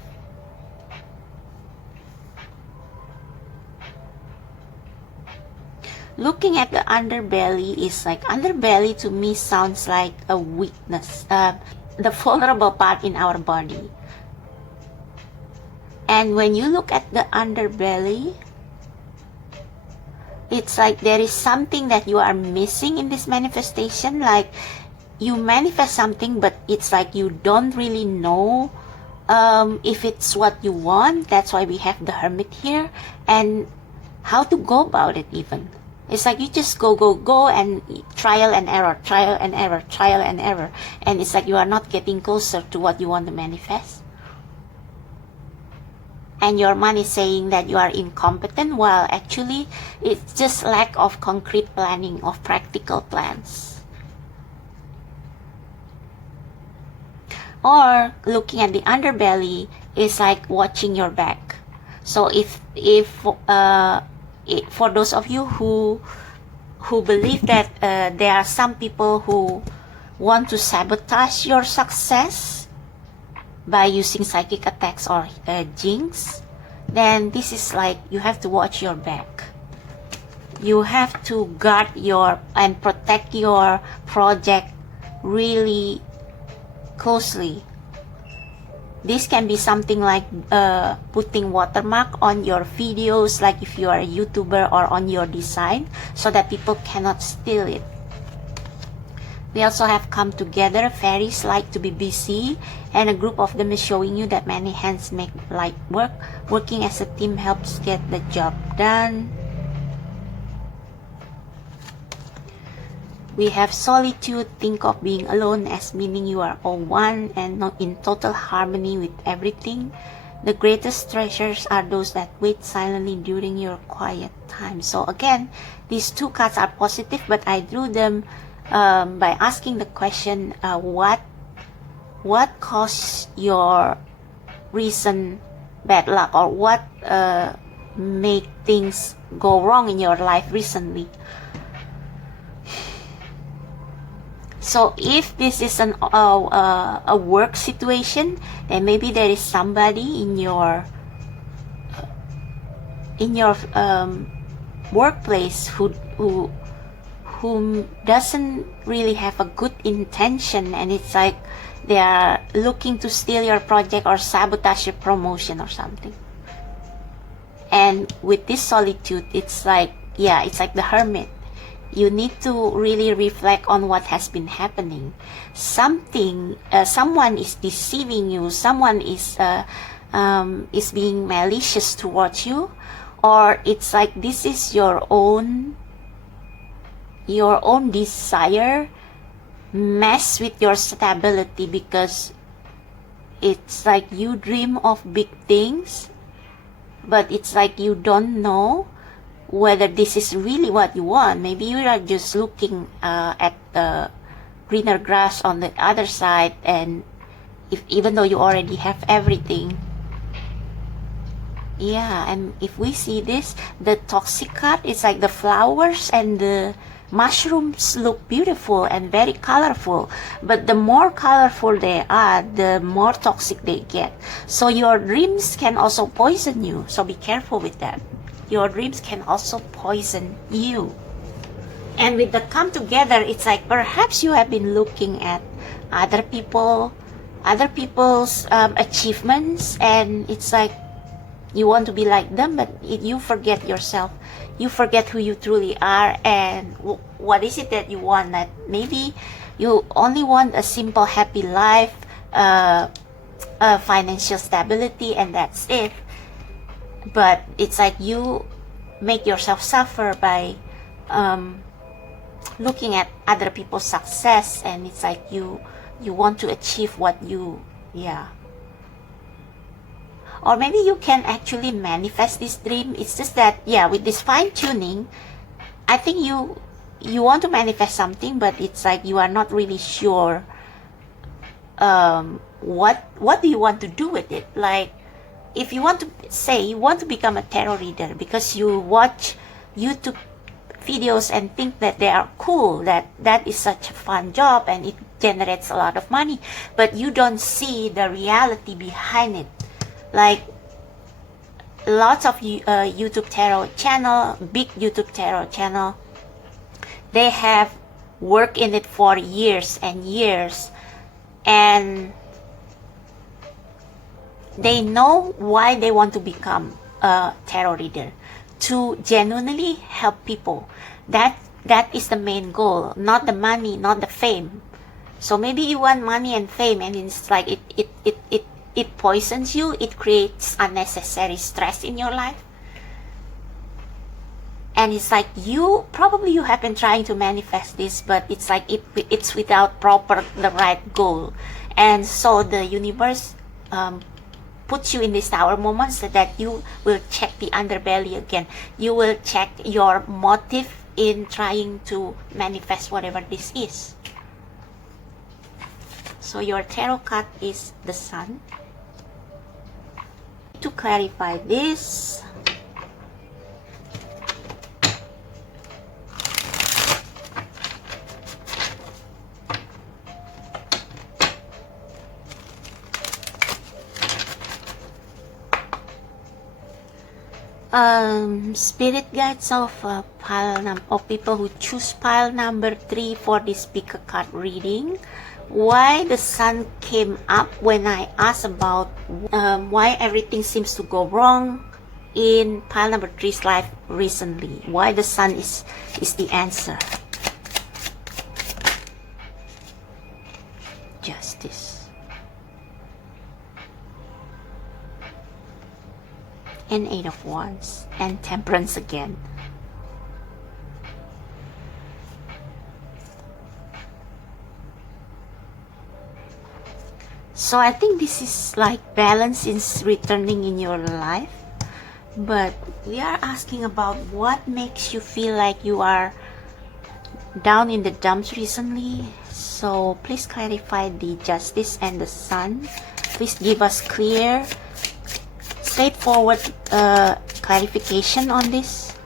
Looking at the underbelly is like, underbelly to me sounds like a weakness, the vulnerable part in our body. And when you look at the underbelly, it's like there is something that you are missing in this manifestation. Like, you manifest something, but it's like you don't really know if it's what you want. That's why we have the Hermit here, and how to go about it even. It's like you just go and trial and error, and it's like you are not getting closer to what you want to manifest. And your mind is saying that you are incompetent, while actually it's just lack of concrete planning, of practical plans. Or looking at the underbelly is like watching your back. So if for those of you who believe that there are some people who want to sabotage your success by using psychic attacks or jinx, then this is like you have to watch your back. You have to guard and protect your project really closely. This can be something like putting watermark on your videos, like if you are a YouTuber, or on your design, so that people cannot steal it. We also have come together. Fairies like to be busy, and a group of them is showing you that many hands make light work. Working as a team helps get the job done. We have solitude. Think of being alone as meaning you are all one and not in total harmony with everything. The greatest treasures are those that wait silently during your quiet time. So again, these two cards are positive, but I drew them by asking the question, what caused your recent bad luck, or what made things go wrong in your life recently? So if this is a work situation, then maybe there is somebody in your workplace who doesn't really have a good intention, and it's like they are looking to steal your project or sabotage your promotion or something. And with this solitude, it's like, yeah, it's like the Hermit. you need to really reflect on what has been happening. Someone is deceiving you, someone is being malicious towards you, or it's like this is your own desire mess with your stability, because it's like you dream of big things, but it's like you don't know whether this is really what you want. Maybe you are just looking at the greener grass on the other side, and even though you already have everything. Yeah, and if we see this, the toxic card is like the flowers and the mushrooms look beautiful and very colorful, but the more colorful they are, the more toxic they get. So your dreams can also poison you, so be careful with that. Your dreams can also poison you. And with the come together, it's like perhaps you have been looking at other people's achievements, and it's like you want to be like them, but you forget yourself. You forget who you truly are, and what is it that you want. That maybe you only want a simple happy life, financial stability, and that's it. But it's like you make yourself suffer by looking at other people's success, and it's like you want to achieve what you, yeah. Or maybe you can actually manifest this dream. It's just that, yeah, with this fine-tuning, I think you want to manifest something, but it's like you are not really sure what do you want to do with it. Like, if you want to say you want to become a tarot reader because you watch YouTube videos and think that they are cool, that is such a fun job and it generates a lot of money, but you don't see the reality behind it. Like, lots of YouTube tarot channel, big YouTube tarot channel, they have worked in it for years and years, and they know why they want to become a tarot reader, to genuinely help people. That is the main goal, not the money, not the fame. So maybe you want money and fame, and it's like it poisons you. It creates unnecessary stress in your life, and it's like you have been trying to manifest this, but it's like it's without the right goal. And so the universe puts you in these tower moments so that you will check the underbelly again. You will check your motive in trying to manifest whatever this is. So your tarot card is the Sun. To clarify this, spirit guides of people who choose pile number 3 for this picker card reading. Why the Sun came up when I asked about why everything seems to go wrong in pile number 3's life recently. Why the Sun is the answer. Justice. And 8 of Wands. And Temperance again. So I think this is like balance is returning in your life. But we are asking about what makes you feel like you are down in the dumps recently. So please clarify the Justice and the Sun. Please give us clear, straightforward clarification on this.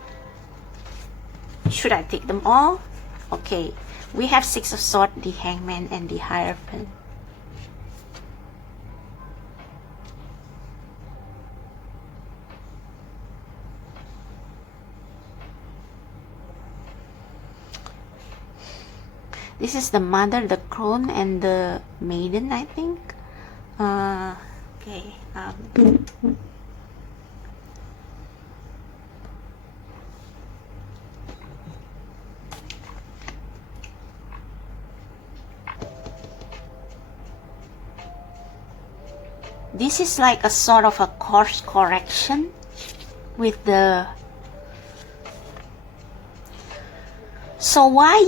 Should I take them all? Okay, we have 6 of Swords, the Hangman, and the Hierophant. This is the Mother, the Crone, and the Maiden, I think. Okay. this is like a sort of a course correction with the... So why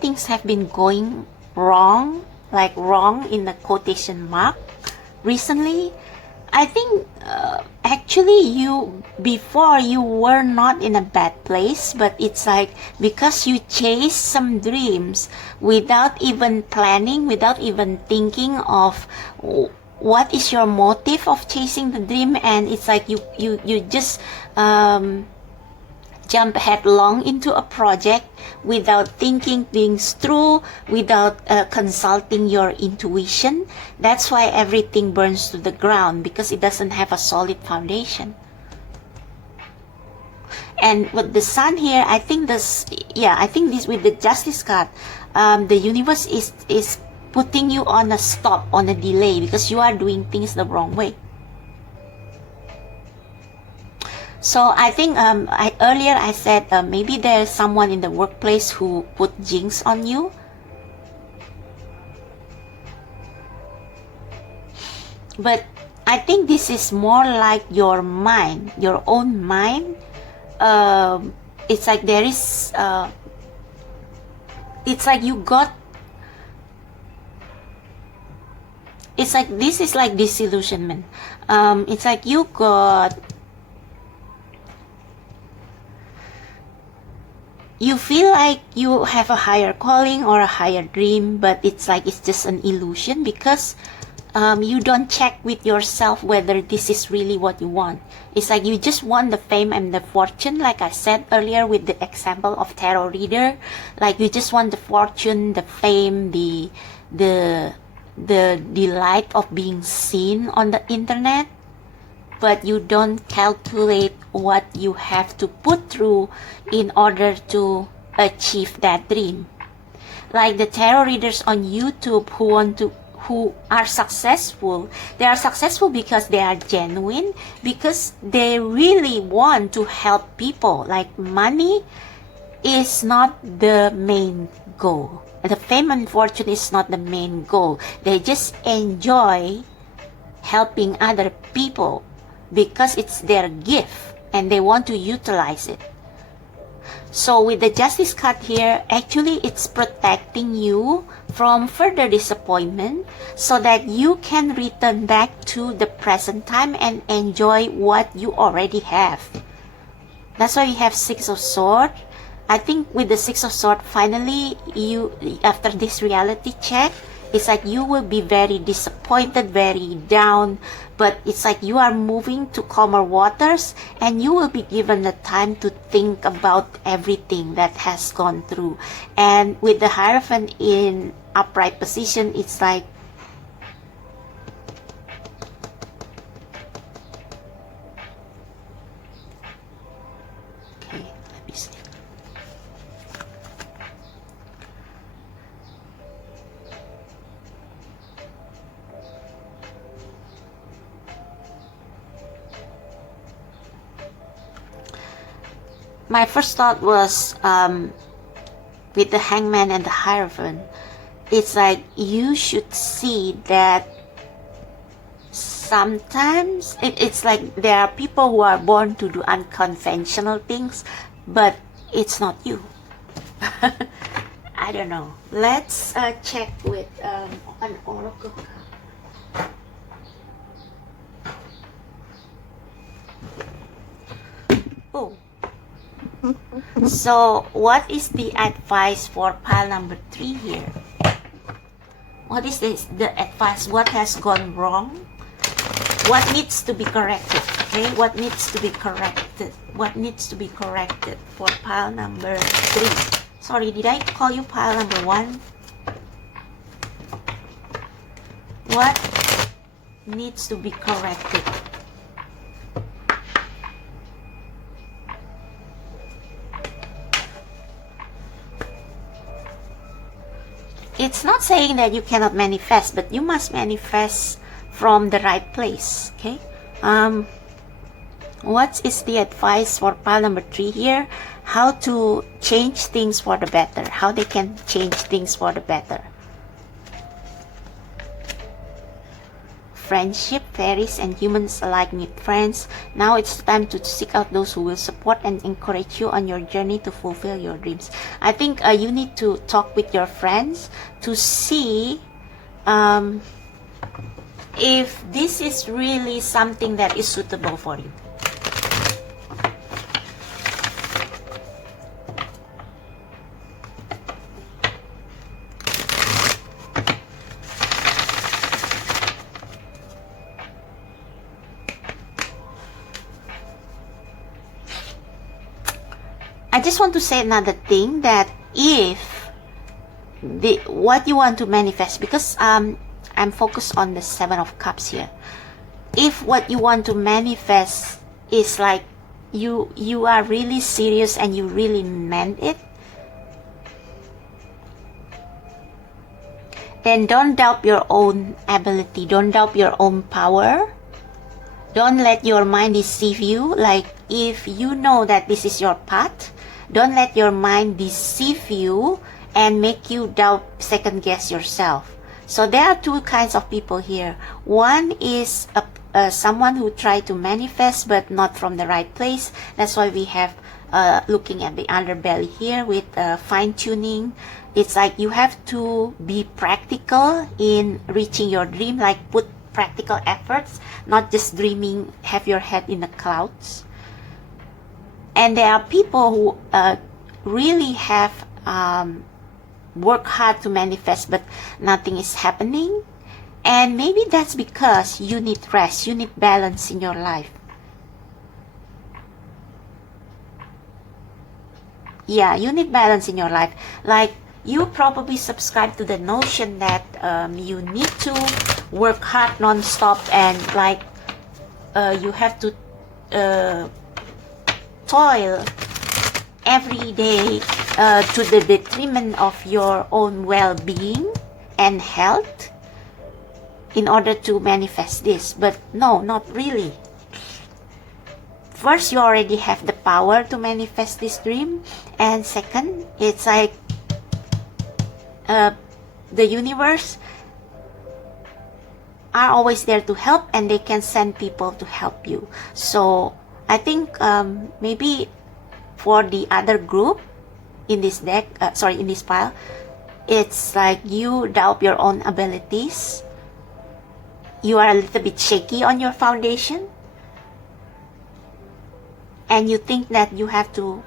things have been going wrong, like wrong in the quotation mark recently, I think actually before you were not in a bad place, but it's like because you chase some dreams without even planning, without even thinking of what is your motive of chasing the dream, and it's like you just jump headlong into a project without thinking things through, without consulting your intuition. That's why everything burns to the ground, because it doesn't have a solid foundation. And with the sun here, I think this with the Justice card, the universe is putting you on a stop, on a delay, because you are doing things the wrong way. So I think earlier I said maybe there's someone in the workplace who put jinx on you. But I think this is more like your mind, your own mind. It's like there is, it's like you got, it's like this is like disillusionment. It's like you got, you feel like you have a higher calling or a higher dream, but it's like it's just an illusion, because you don't check with yourself whether this is really what you want. It's like you just want the fame and the fortune, like I said earlier with the example of tarot reader. Like you just want the fortune, the fame, the delight of being seen on the internet, but you don't calculate what you have to put through in order to achieve that dream. Like the tarot readers on YouTube who are successful, they are successful because they are genuine, because they really want to help people. Like money is not the main goal. The fame and fortune is not the main goal. They just enjoy helping other people because it's their gift and they want to utilize it. So with the Justice card here, actually it's protecting you from further disappointment so that you can return back to the present time and enjoy what you already have. That's why we have Six of Swords. I think with the Six of Swords, finally, you, after this reality check, it's like you will be very disappointed, very down, but it's like you are moving to calmer waters and you will be given the time to think about everything that has gone through. And with the Hierophant in upright position, it's like my first thought was with the Hangman and the Hierophant, it's like you should see that sometimes it's like there are people who are born to do unconventional things, but it's not you. I don't know. Let's check with an oracle. Oh. So what is the advice for pile number 3 here? What is the advice? What has gone wrong? What needs to be corrected? Okay, what needs to be corrected? What needs to be corrected for pile number 3? Sorry, did I call you pile number 1? What needs to be corrected? It's not saying that you cannot manifest, but you must manifest from the right place. Okay. What is the advice for pile number 3 here? How to change things for the better. How they can change things for the better. friendship. Fairies and humans alike need friends. Now it's time to seek out those who will support and encourage you on your journey to fulfill your dreams. I think you need to talk with your friends to see if this is really something that is suitable for you. I just want to say another thing, that if what you want to manifest, because I'm focused on the Seven of Cups here. If what you want to manifest is like you are really serious and you really meant it, then don't doubt your own ability, don't doubt your own power. Don't let your mind deceive you. Like, if you know that this is your path, don't let your mind deceive you and make you doubt, second guess yourself. So there are two kinds of people here. One is someone who try to manifest but not from the right place. That's why we have looking at the underbelly here with fine-tuning. It's like you have to be practical in reaching your dream, like put practical efforts, not just dreaming, have your head in the clouds. And there are people who really have worked hard to manifest, but nothing is happening. And maybe that's because you need rest, you need balance in your life. Yeah, you need balance in your life. Like, you probably subscribe to the notion that you need to work hard non-stop, and like you have to toil every day to the detriment of your own well-being and health in order to manifest this. But no, not really. First, you already have the power to manifest this dream, and second, it's like the universe are always there to help, and they can send people to help you. So I think maybe for the other group in this deck, in this pile, it's like you doubt your own abilities. You are a little bit shaky on your foundation, and you think that you have to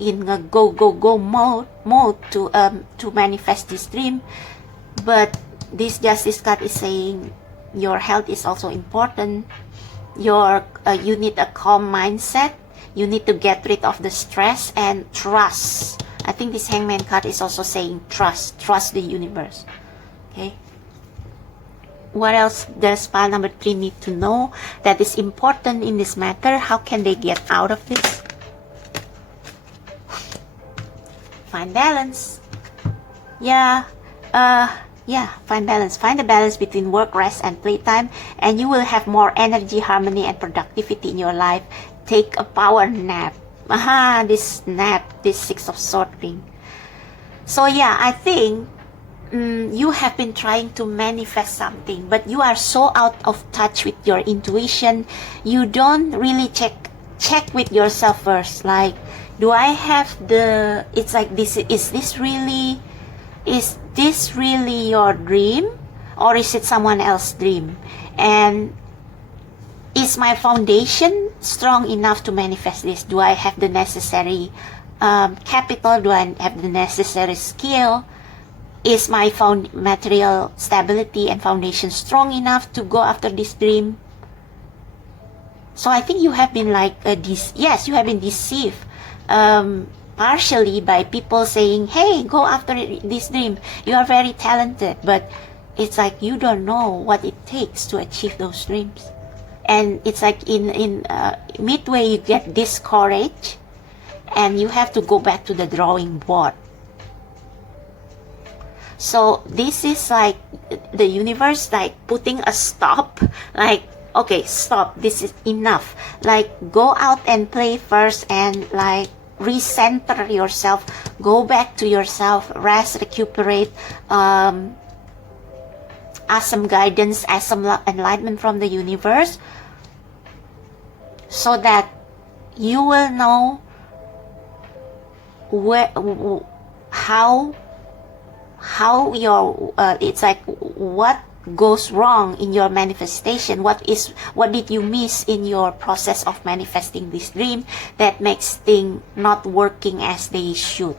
in a go mode to manifest this dream. But this Justice card is saying your health is also important. You need a calm mindset. You need to get rid of the stress and trust. I think this Hangman card is also saying trust the universe. Okay, what else does pile number 3 need to know that is important in this matter? How can they get out of this? Find balance. Find balance. Find the balance between work, rest, and playtime, and you will have more energy, harmony, and productivity in your life. Take a power nap. This nap, this Six of Swords ring. So yeah, I think you have been trying to manifest something, but you are so out of touch with your intuition. You don't really check with yourself first. Like, do I have the? It's like this. Is this really your dream, or is it someone else's dream? And is my foundation strong enough to manifest this? Do I have the necessary capital? Do I have the necessary skill? Is my material stability and foundation strong enough to go after this dream? So I think you have been like you have been deceived partially by people saying, hey, go after this dream, you are very talented. But it's like you don't know what it takes to achieve those dreams. And it's like in midway you get discouraged, and you have to go back to the drawing board. So this is like the universe like putting a stop, like, okay, stop, this is enough. Like, go out and play first, and like recenter yourself, go back to yourself, rest, recuperate, ask some guidance, ask some enlightenment from the universe, so that you will know where, how your it's like what goes wrong in your manifestation, what did you miss in your process of manifesting this dream that makes things not working as they should.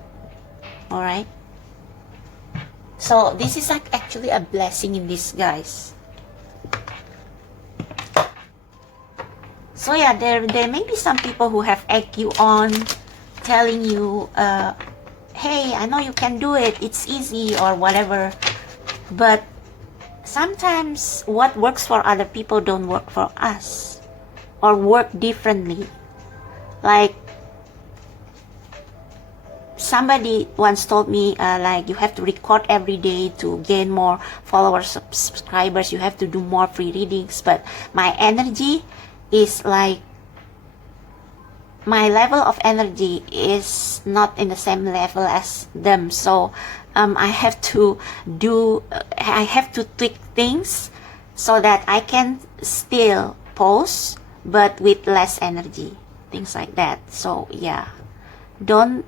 All right, so this is like actually a blessing in disguise. So yeah, there may be some people who have egged you on, telling you, hey, I know you can do it, it's easy or whatever. But sometimes what works for other people don't work for us, or work differently. Like somebody once told me, like, you have to record every day to gain more followers, subscribers, you have to do more free readings. But my energy is like, my level of energy is not in the same level as them. So I have to tweak things so that I can still post but with less energy, things like that. So yeah, don't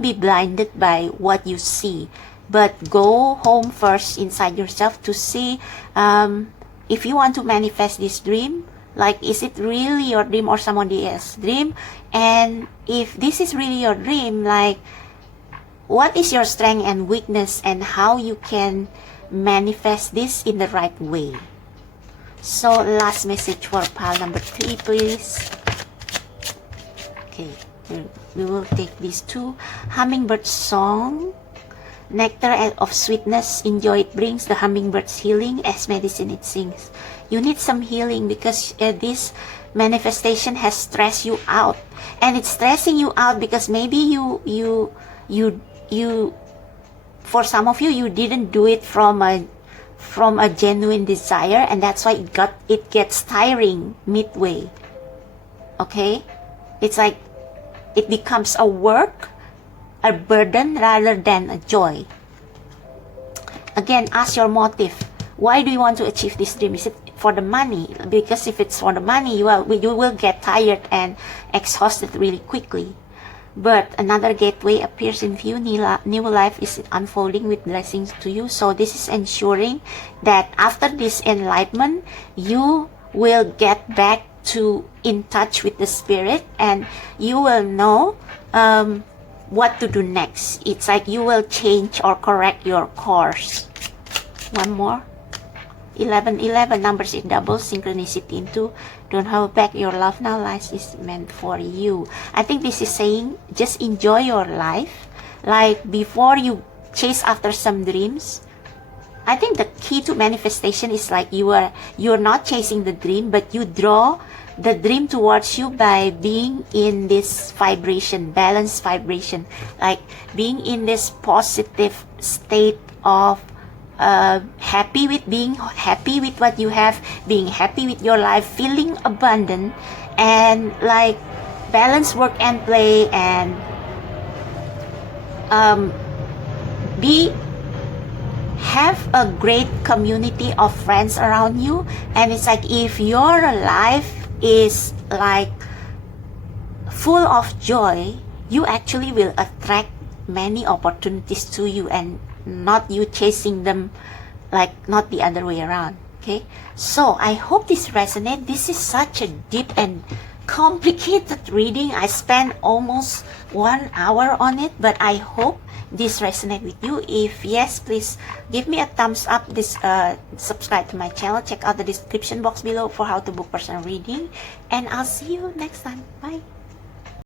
be blinded by what you see, but go home first inside yourself to see if you want to manifest this dream, like, is it really your dream or somebody else's dream? And if this is really your dream, like, what is your strength and weakness, and how you can manifest this in the right way. So last message for pile number 3, please. Okay, we will take these two. Hummingbird song. Nectar of sweetness, enjoy it brings the hummingbird's healing, as medicine it sings. You need some healing because this manifestation has stressed you out, and it's stressing you out because maybe you for some of you, you didn't do it from a genuine desire, and that's why it gets tiring midway. Okay, it's like it becomes a work, a burden rather than a joy. Again, ask your motive. Why do you want to achieve this dream? Is it for the money? Because if it's for the money, you will get tired and exhausted really quickly. But another gateway appears in view. New life is unfolding with blessings to you. So this is ensuring that after this enlightenment, you will get back in touch with the spirit, and you will know what to do next. It's like you will change or correct your course. One more. 11 numbers in double, synchronicity in 2. Don't hold back your love now, life is meant for you. I think this is saying just enjoy your life. Like, before you chase after some dreams, I think the key to manifestation is like you're not chasing the dream, but you draw the dream towards you by being in this vibration, balanced vibration, like being in this positive state of being happy with what you have, being happy with your life, feeling abundant, and like balance work and play, and have a great community of friends around you. And it's like, if your life is like full of joy, you actually will attract many opportunities to you, and not you chasing them, like not the other way around. Okay, so I hope this resonates. This is such a deep and complicated reading. I spent almost 1 hour on it, but I hope this resonates with you. If yes, please give me a thumbs up. Subscribe to my channel. Check out the description box below for how to book personal reading, and I'll see you next time. Bye.